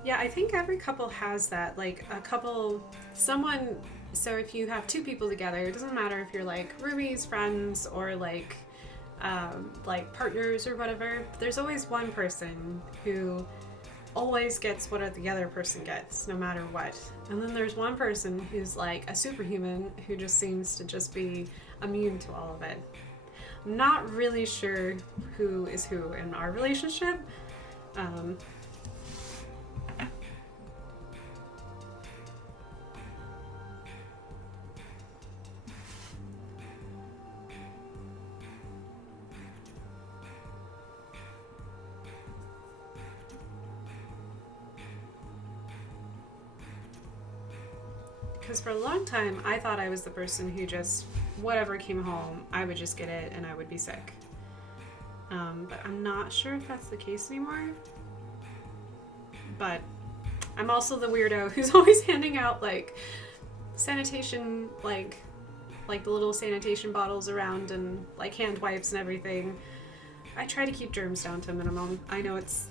Yeah, I think every couple has that. Like, a couple, someone, so if you have two people together, it doesn't matter if you're like roomies, friends, or like partners or whatever, there's always one person who always gets what the other person gets, no matter what. And then there's one person who's like a superhuman who just seems to just be immune to all of it. I'm not really sure who is who in our relationship. Because for a long time, I thought I was the person who just, whatever came home, I would just get it and I would be sick. But I'm not sure if that's the case anymore. But I'm also the weirdo who's always handing out like sanitation, like the little sanitation bottles around and like hand wipes and everything. I try to keep germs down to a minimum. I know it's...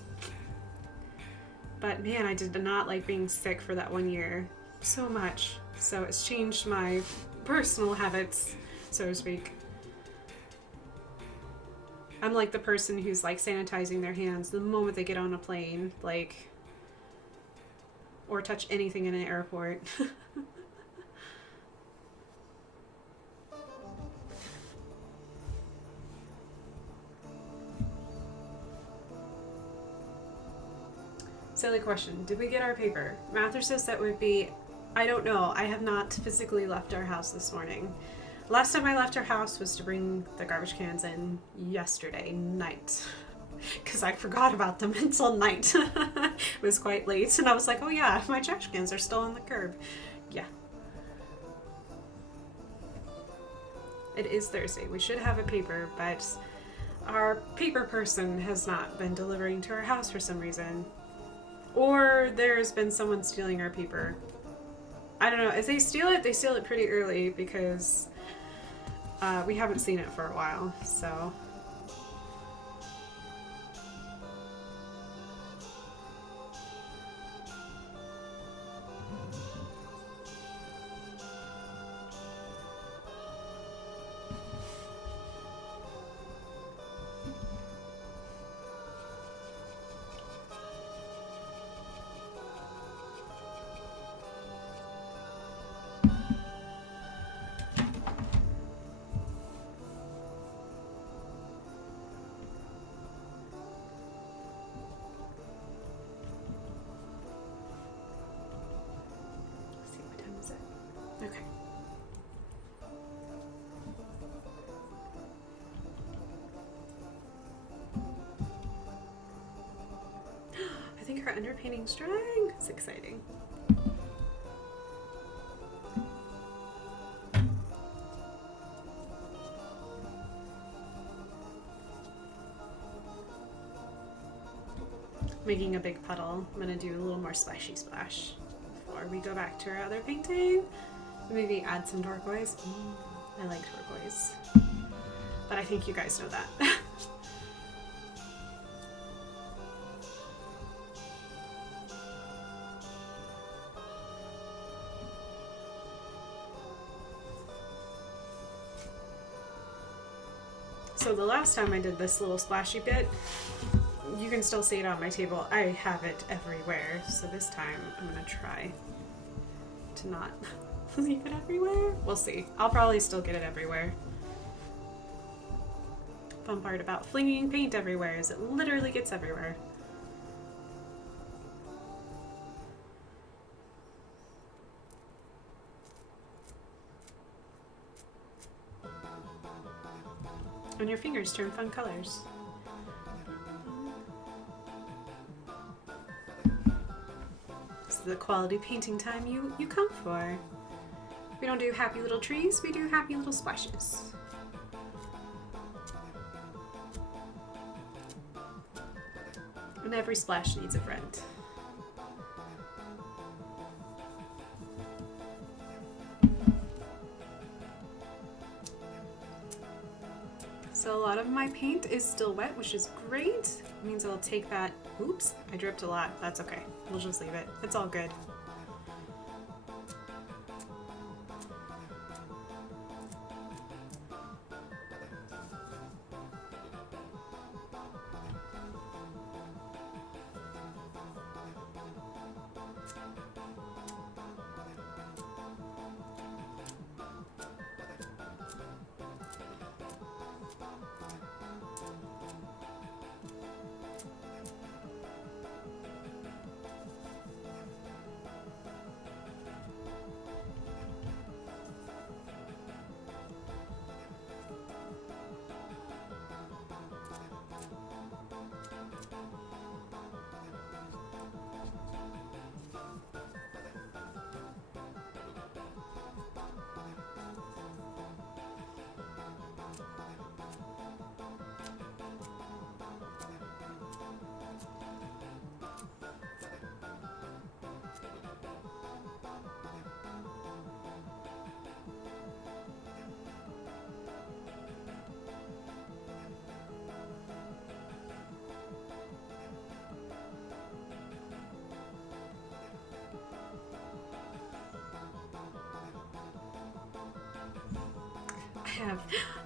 But man, I did not like being sick for that 1 year so much. So it's changed my personal habits, so to speak. I'm like the person who's like sanitizing their hands the moment they get on a plane, like, or touch anything in an airport. Silly question. Did we get our paper? Mather says that would be, I don't know. I have not physically left our house this morning. Last time I left our house was to bring the garbage cans in yesterday night. Because I forgot about them until night. It was quite late, and I was like, oh yeah, my trash cans are still on the curb. Yeah. It is Thursday. We should have a paper, but our paper person has not been delivering to our house for some reason. Or there's been someone stealing our paper. I don't know. If they steal it pretty early because we haven't seen it for a while, so... Okay. I think our underpainting's drying. It's exciting. Making a big puddle. I'm gonna do a little more splashy splash before we go back to our other painting. Maybe add some turquoise. I like turquoise. But I think you guys know that. So the last time I did this little splashy bit, you can still see it on my table. I have it everywhere. So this time I'm gonna try to not leave it everywhere. We'll see. I'll probably still get it everywhere. Fun part about flinging paint everywhere is it literally gets everywhere. And your fingers turn fun colors. This is the quality painting time you come for. We don't do happy little trees, we do happy little splashes. And every splash needs a friend. So a lot of my paint is still wet, which is great. It means I'll take that. Oops, I dripped a lot. That's okay. We'll just leave it. It's all good.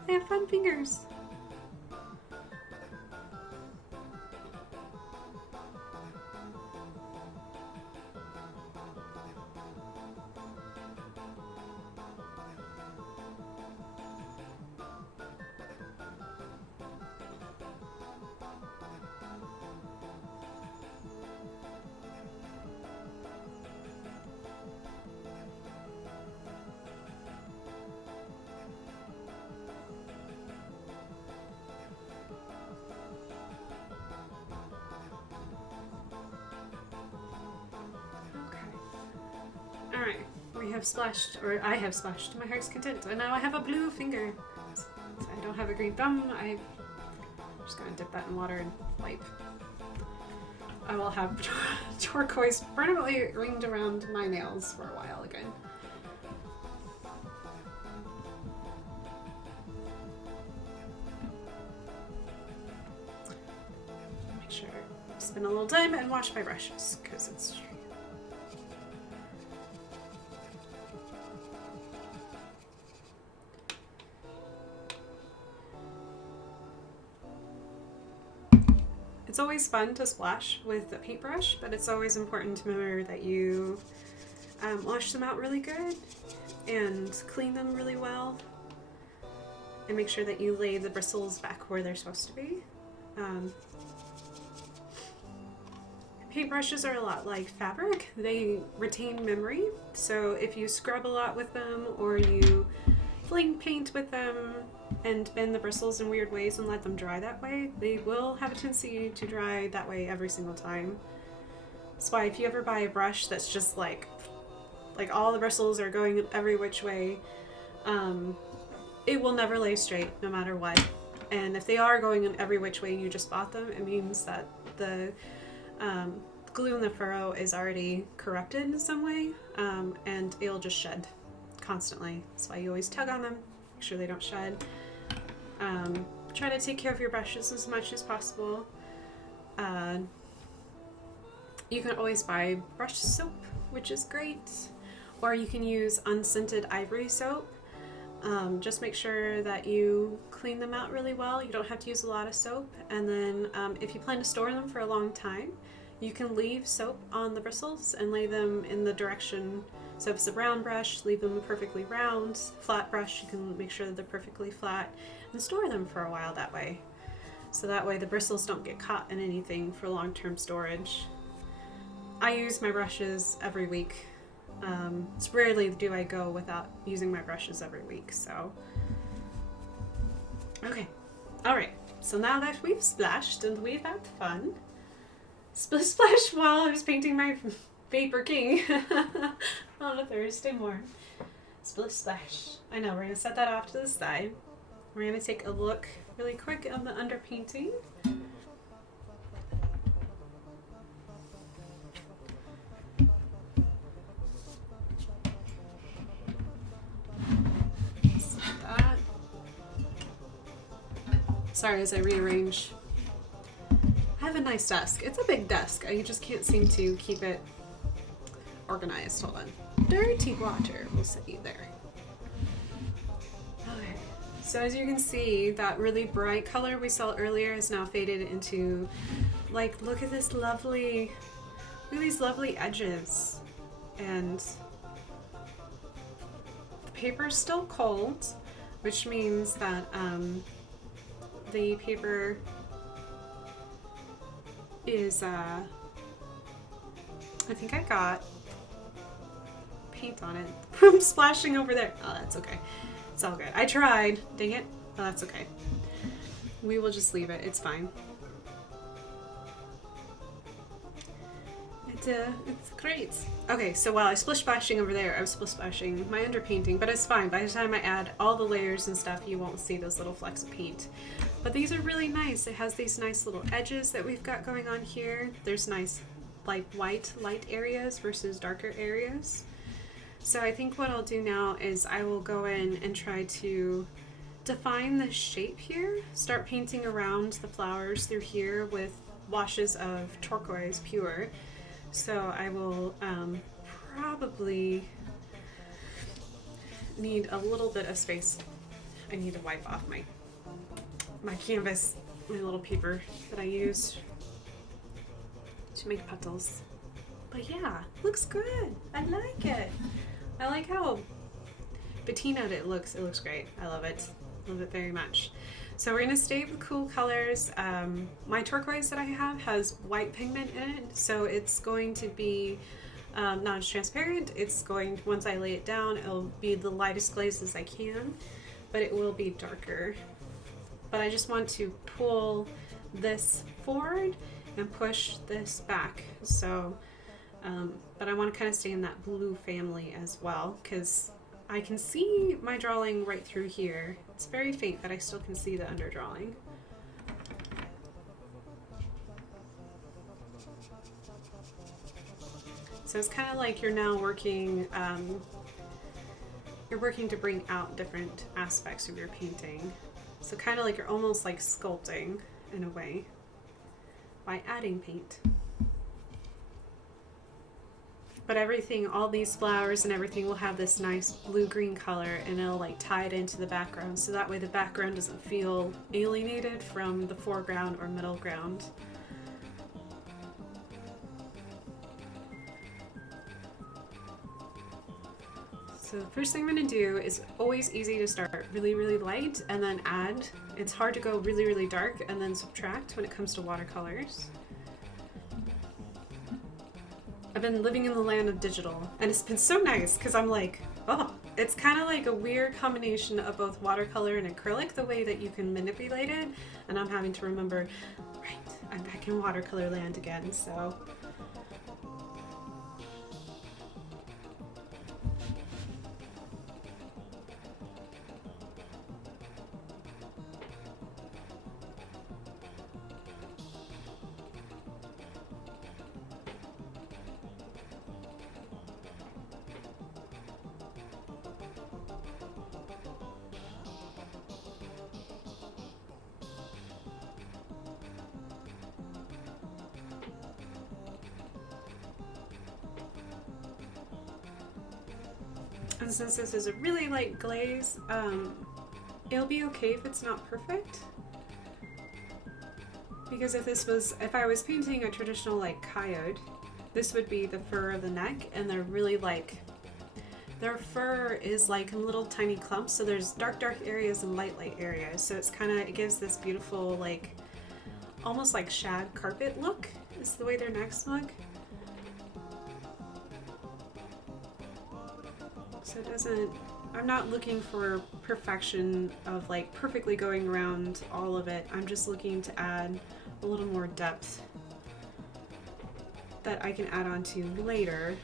I have fun fingers. have splashed, or I have splashed to my heart's content, and now I have a blue finger. So I don't have a green thumb. I'm just gonna dip that in water and wipe. I will have turquoise permanently ringed around my nails for a while again. Make sure I spend a little time and wash my brushes because it's It's always fun to splash with a paintbrush, but it's always important to remember that you wash them out really good and clean them really well, and make sure that you lay the bristles back where they're supposed to be. Paintbrushes are a lot like fabric. They retain memory, so if you scrub a lot with them or you fling paint with them and bend the bristles in weird ways and let them dry that way, they will have a tendency to dry that way every single time. That's why if you ever buy a brush that's just like all the bristles are going every which way, it will never lay straight no matter what. And if they are going in every which way and you just bought them, it means that the glue in the furrow is already corrupted in some way, and it'll just shed constantly. That's why you always tug on them, make sure they don't shed. Try to take care of your brushes as much as possible. You can always buy brush soap, which is great, or you can use unscented ivory soap. Just make sure that you clean them out really well. You don't have to use a lot of soap, and then if you plan to store them for a long time, you can leave soap on the bristles and lay them in the direction. So if it's a round brush, leave them perfectly round. Flat brush, you can make sure that they're perfectly flat and store them for a while that way. So that way the bristles don't get caught in anything for long-term storage. I use my brushes every week. It's rarely do I go without using my brushes every week, so. Okay, all right. So now that we've splashed and we've had fun, splash while I was painting my Vapor King on a Thursday morning. Split splash. I know, we're going to set that off to the side. We're going to take a look really quick on the underpainting. That. Sorry as I rearrange. I have a nice desk. It's a big desk. I just can't seem to keep it organized. Hold on. Dirty water. We'll set you there. Okay. So as you can see, that really bright color we saw earlier is now faded into, like, look at these lovely edges. And the paper's still cold, which means that the paper is, I think I got paint on it from splashing over there. Oh, that's okay. It's all good. I tried. Dang it. Oh, that's okay. We will just leave it. It's fine. It's great. Okay, so while I was splish splashing over there, I was splish splashing my underpainting, but it's fine. By the time I add all the layers and stuff, you won't see those little flecks of paint. But these are really nice. It has these nice little edges that we've got going on here. There's nice, like, white light areas versus darker areas. So I think what I'll do now is I will go in and try to define the shape here. Start painting around the flowers through here with washes of turquoise pure. So I will probably need a little bit of space. I need to wipe off my canvas, my little paper that I use to make petals. But yeah, looks good. I like it. I like how patinaed it looks. It looks great. I love it. Love it very much. So we're gonna stay with cool colors. My turquoise that I have has white pigment in it, so it's going to be not as transparent. It's going, once I lay it down, it'll be the lightest glazes I can, but it will be darker. But I just want to pull this forward and push this back. So but I want to kind of stay in that blue family as well, because I can see my drawing right through here. It's very faint, but I still can see the underdrawing. So it's kind of like you're now working, you're working to bring out different aspects of your painting. So kind of like you're almost like sculpting in a way by adding paint. But everything, all these flowers and everything will have this nice blue-green color, and it'll like tie it into the background, so that way the background doesn't feel alienated from the foreground or middle ground. So the first thing I'm going to do is always easy to start really, really light and then add. It's hard to go really, really dark and then subtract when it comes to watercolors. I've been living in the land of digital, and it's been so nice because I'm like, oh, it's kind of like a weird combination of both watercolor and acrylic, the way that you can manipulate it, and I'm having to remember, right, I'm back in watercolor land again, so. And since this is a really light glaze, it'll be okay if it's not perfect. Because if I was painting a traditional like coyote, this would be the fur of the neck, and they're really like, their fur is like in little tiny clumps, so there's dark areas and light areas. So it's kind of, it gives this beautiful like, almost like shag carpet look, is the way their necks look. So it doesn't, I'm not looking for perfection of like perfectly going around all of it. I'm just looking to add a little more depth that I can add on to later.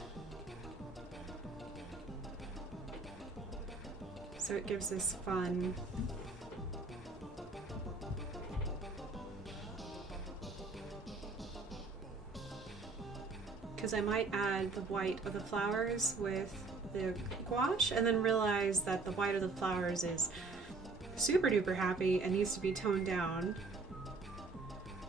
So it gives this fun, because I might add the white of the flowers with the gouache and then realize that the white of the flowers is super duper happy and needs to be toned down.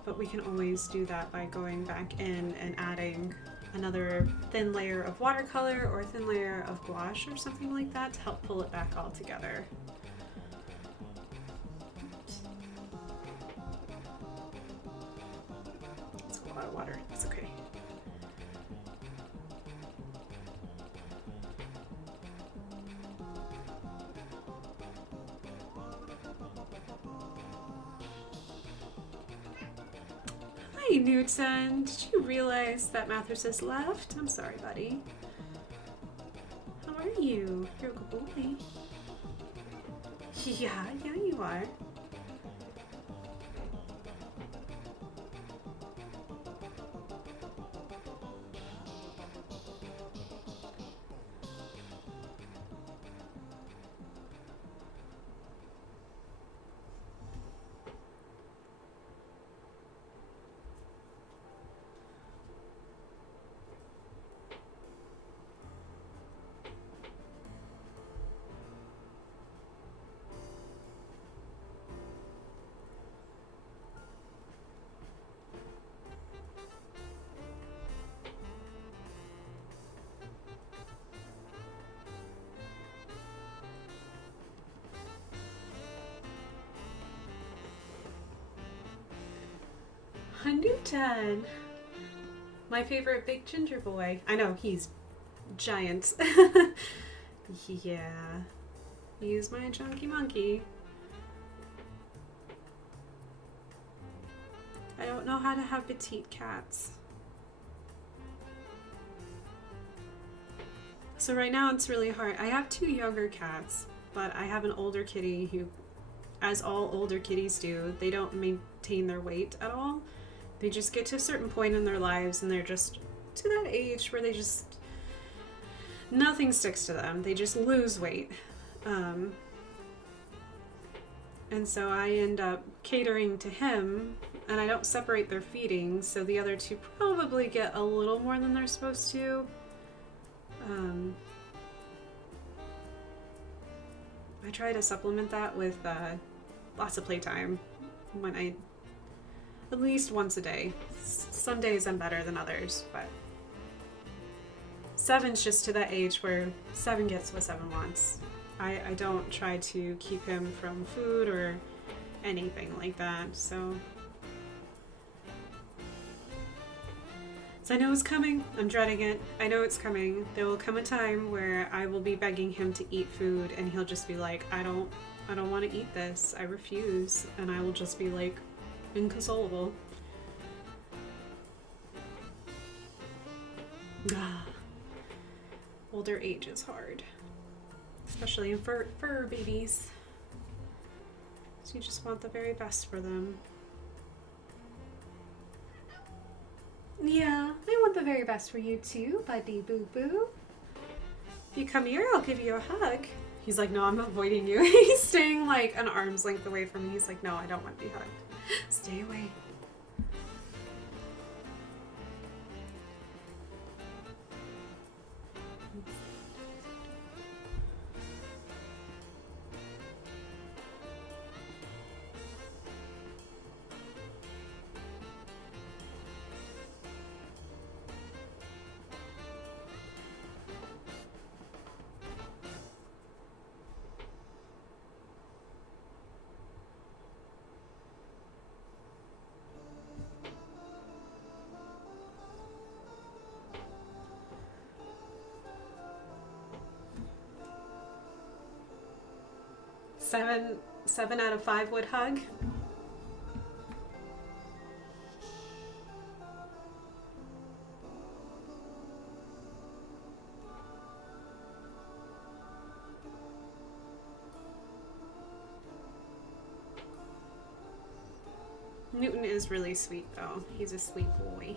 But we can always do that by going back in and adding another thin layer of watercolor or a thin layer of gouache or something like that to help pull it back all together. It's a lot of water, it's okay. Hey Newton, did you realize that Mathers has left? I'm sorry, buddy. How are you? You're a good boy. Yeah, you are. Newton, my favorite big ginger boy. I know, he's giant. Yeah, he's my chunky monkey. I don't know how to have petite cats. So right now it's really hard. I have 2 younger cats, but I have an older kitty who, as all older kitties do, they don't maintain their weight at all. They just get to a certain point in their lives and they're just to that age where they just, nothing sticks to them. They just lose weight. And so I end up catering to him, and I don't separate their feeding, so the other two probably get a little more than they're supposed to. I try to supplement that with lots of playtime at least once a day. Some days I'm better than others, but 7's just to that age where 7 gets what 7 wants. I don't try to keep him from food or anything like that, so I know it's coming. I'm dreading it. I know it's coming. There will come a time where I will be begging him to eat food, and he'll just be like, I don't want to eat this. I refuse. And I will just be like, inconsolable. Older age is hard. Especially in fur babies. So you just want the very best for them. Yeah, I want the very best for you too, buddy boo-boo. If you come here, I'll give you a hug. He's like, no, I'm avoiding you. He's staying like an arm's length away from me. He's like, no, I don't want to be hugged. Stay away. Seven out of 5 would hug. Newton is really sweet though. He's a sweet boy.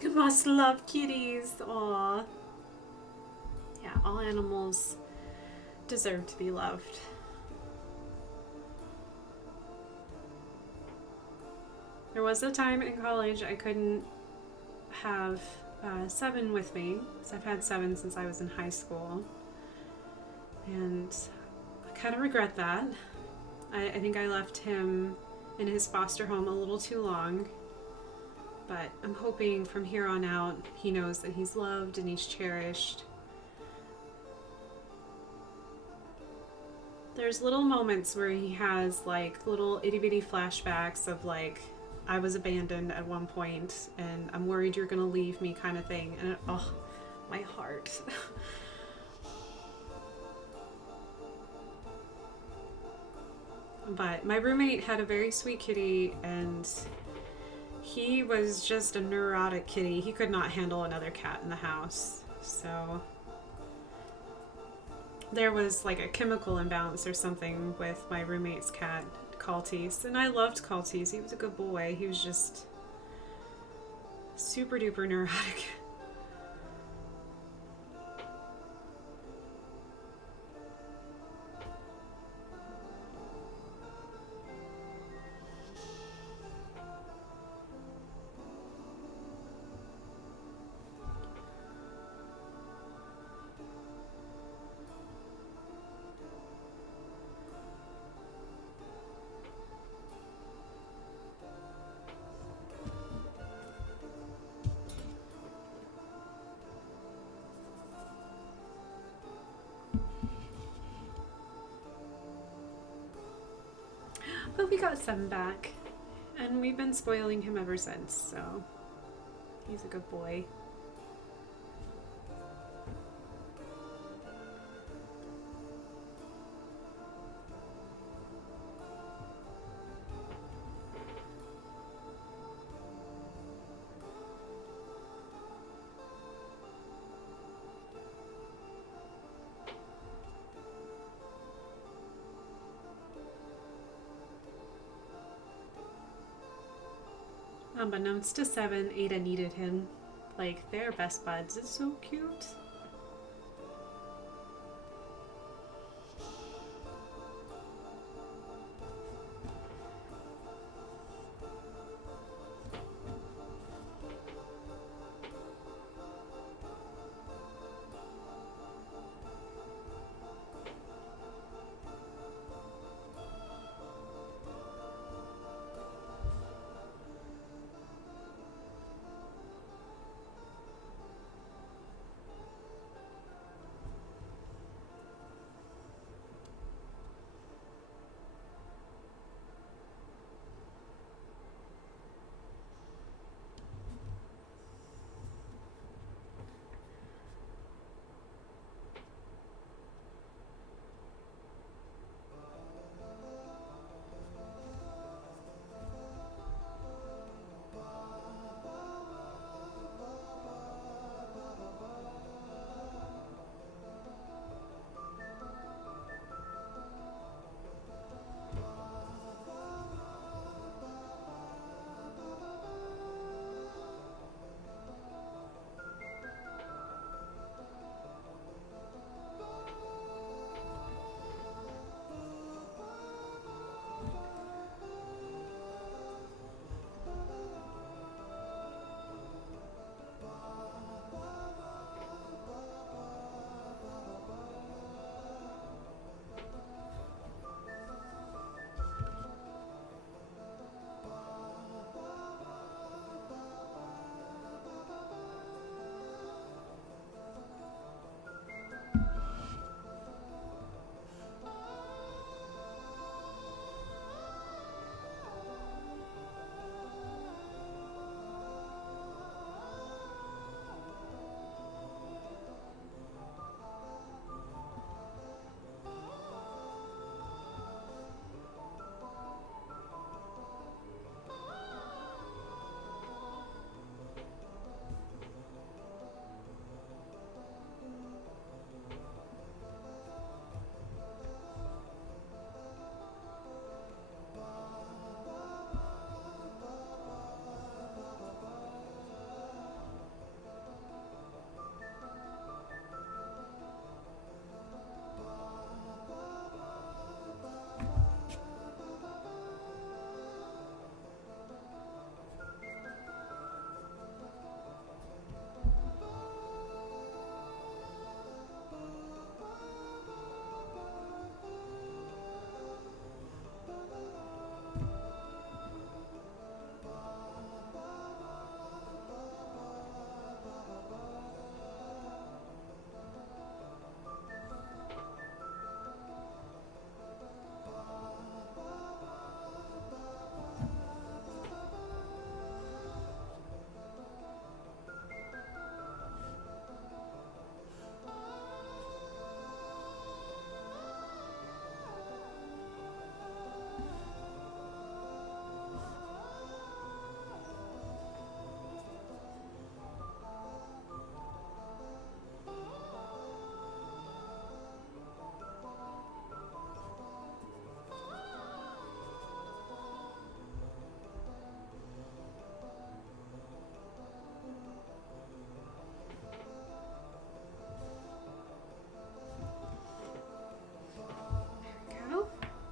You must love kitties. Aww. Yeah, all animals deserve to be loved. There was a time in college I couldn't have 7 with me, because I've had 7 since I was in high school. And I kind of regret that. I think I left him in his foster home a little too long. But I'm hoping from here on out he knows that he's loved and he's cherished. There's little moments where he has like little itty bitty flashbacks of like, I was abandoned at one point and I'm worried you're gonna leave me kind of thing. And oh, my heart. But my roommate had a very sweet kitty, and he was just a neurotic kitty. He could not handle another cat in the house. So there was like a chemical imbalance or something with my roommate's cat, Coyote. And I loved Coyote. He was a good boy. He was just super duper neurotic. But we got 7 back, and we've been spoiling him ever since, so he's a good boy. Unbeknownst to Seven, Ada needed him. Like, they're best buds. It's so cute.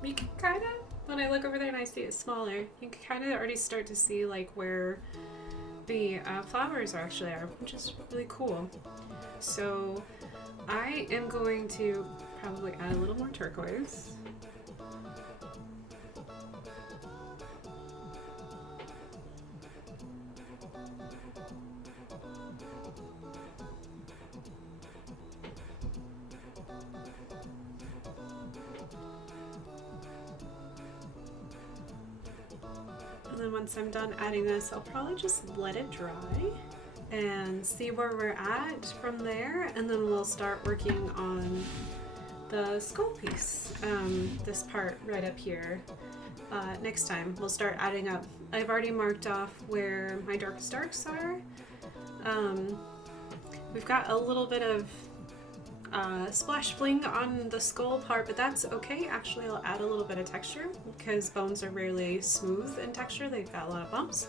You can kind of, when I look over there and I see it smaller, you can kind of already start to see like where the flowers actually are, which is really cool. So I am going to probably add a little more turquoise. And then once I'm done adding this, I'll probably just let it dry and see where we're at from there, and then we'll start working on the skull piece, this part right up here. Next time we'll start adding up. I've already marked off where my darkest darks are. We've got a little bit of splash bling on the skull part, but that's okay. Actually, I'll add a little bit of texture because bones are rarely smooth in texture. They've got a lot of bumps.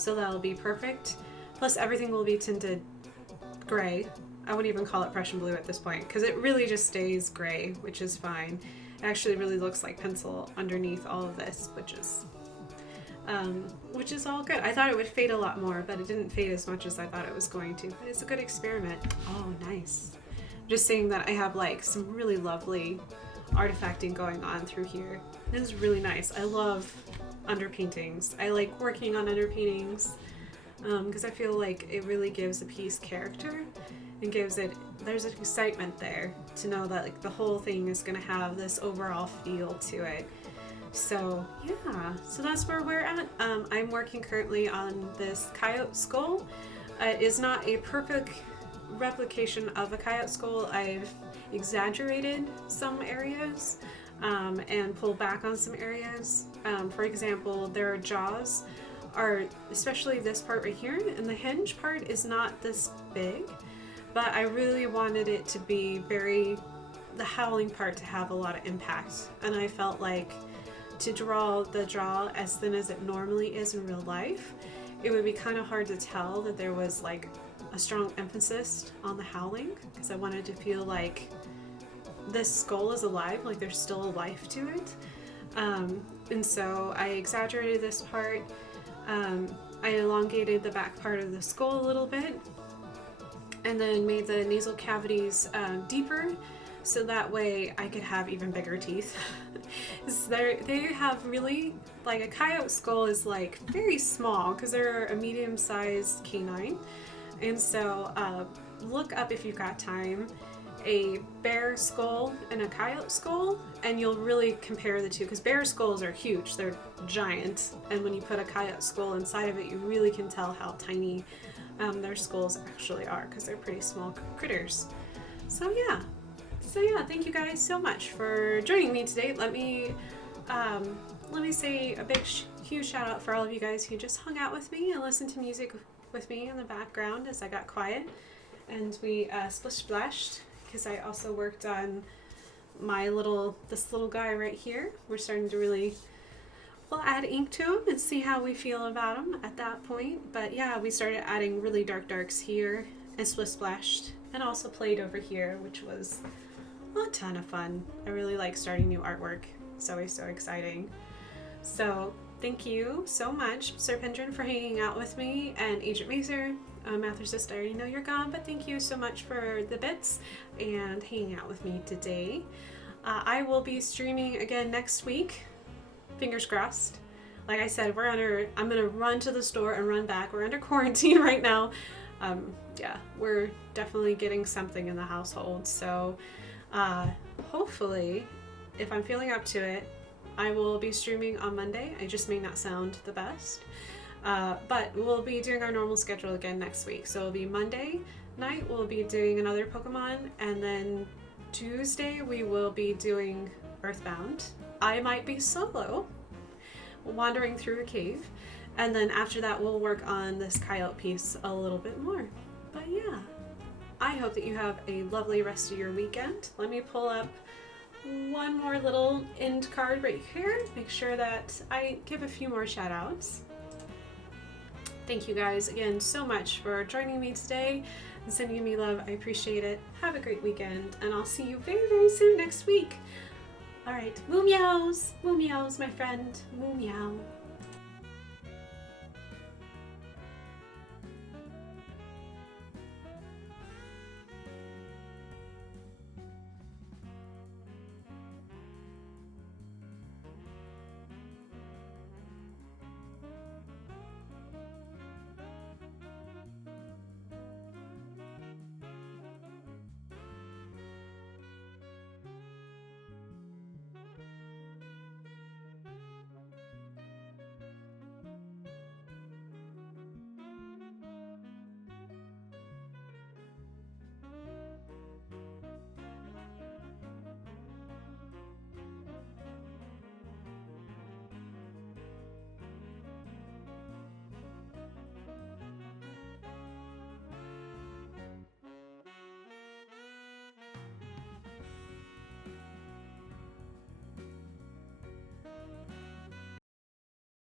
so that'll be perfect. Plus everything will be tinted gray. I wouldn't even call it Prussian blue at this point because it really just stays gray, which is fine. It actually really looks like pencil underneath all of this, which is all good. I thought it would fade a lot more, but it didn't fade as much as I thought it was going to. But it's a good experiment. Oh, nice. Just saying that I have like some really lovely artifacting going on through here. This is really nice. I love underpaintings. I like working on underpaintings because I feel like it really gives a piece character and gives it, there's an excitement there to know that like the whole thing is going to have this overall feel to it. So yeah, so that's where we're at. I'm working currently on this coyote skull. It is not a perfect replication of a coyote skull. I've exaggerated some areas and pulled back on some areas. For example, their jaws are, especially this part right here, and the hinge part is not this big, but I really wanted it to be the howling part to have a lot of impact, and I felt like to draw the jaw as thin as it normally is in real life, it would be kind of hard to tell that there was like a strong emphasis on the howling, because I wanted to feel like this skull is alive, like there's still a life to it. And so I exaggerated this part. I elongated the back part of the skull a little bit, and then made the nasal cavities deeper, so that way I could have even bigger teeth. They have really, like a coyote skull is like very small because they're a medium-sized canine, and so look up, if you've got time, a bear skull and a coyote skull, and you'll really compare the two, because bear skulls are huge, they're giant, and when you put a coyote skull inside of it, you really can tell how tiny their skulls actually are, because they're pretty small critters. So yeah, thank you guys so much for joining me today. Let me say a big huge shout out for all of you guys who just hung out with me and listened to music with me in the background as I got quiet and we splish splashed, because I also worked on this little guy right here. We're starting to we'll add ink to him and see how we feel about him at that point. But yeah, we started adding really darks here and splish splashed, and also played over here, which was a ton of fun. I really like starting new artwork. It's always so exciting. So thank you so much, Sir Pendrin, for hanging out with me, and Agent Mazer. Mathercist, I already know you're gone, but thank you so much for the bits and hanging out with me today. I will be streaming again next week. Fingers crossed. Like I said, I'm gonna run to the store and run back. We're under quarantine right now. Yeah, we're definitely getting something in the household. So hopefully, if I'm feeling up to it, I will be streaming on Monday. I just may not sound the best. But we'll be doing our normal schedule again next week. So it'll be Monday night, we'll be doing another Pokemon, and then Tuesday we will be doing Earthbound. I might be solo, wandering through a cave, and then after that we'll work on this coyote piece a little bit more. But yeah, I hope that you have a lovely rest of your weekend. Let me pull up one more little end card right here. Make sure that I give a few more shout outs. Thank you guys again so much for joining me today and sending me love. I appreciate it. Have a great weekend, and I'll see you very, very soon next week. All right, moo meows, my friend, moo meow.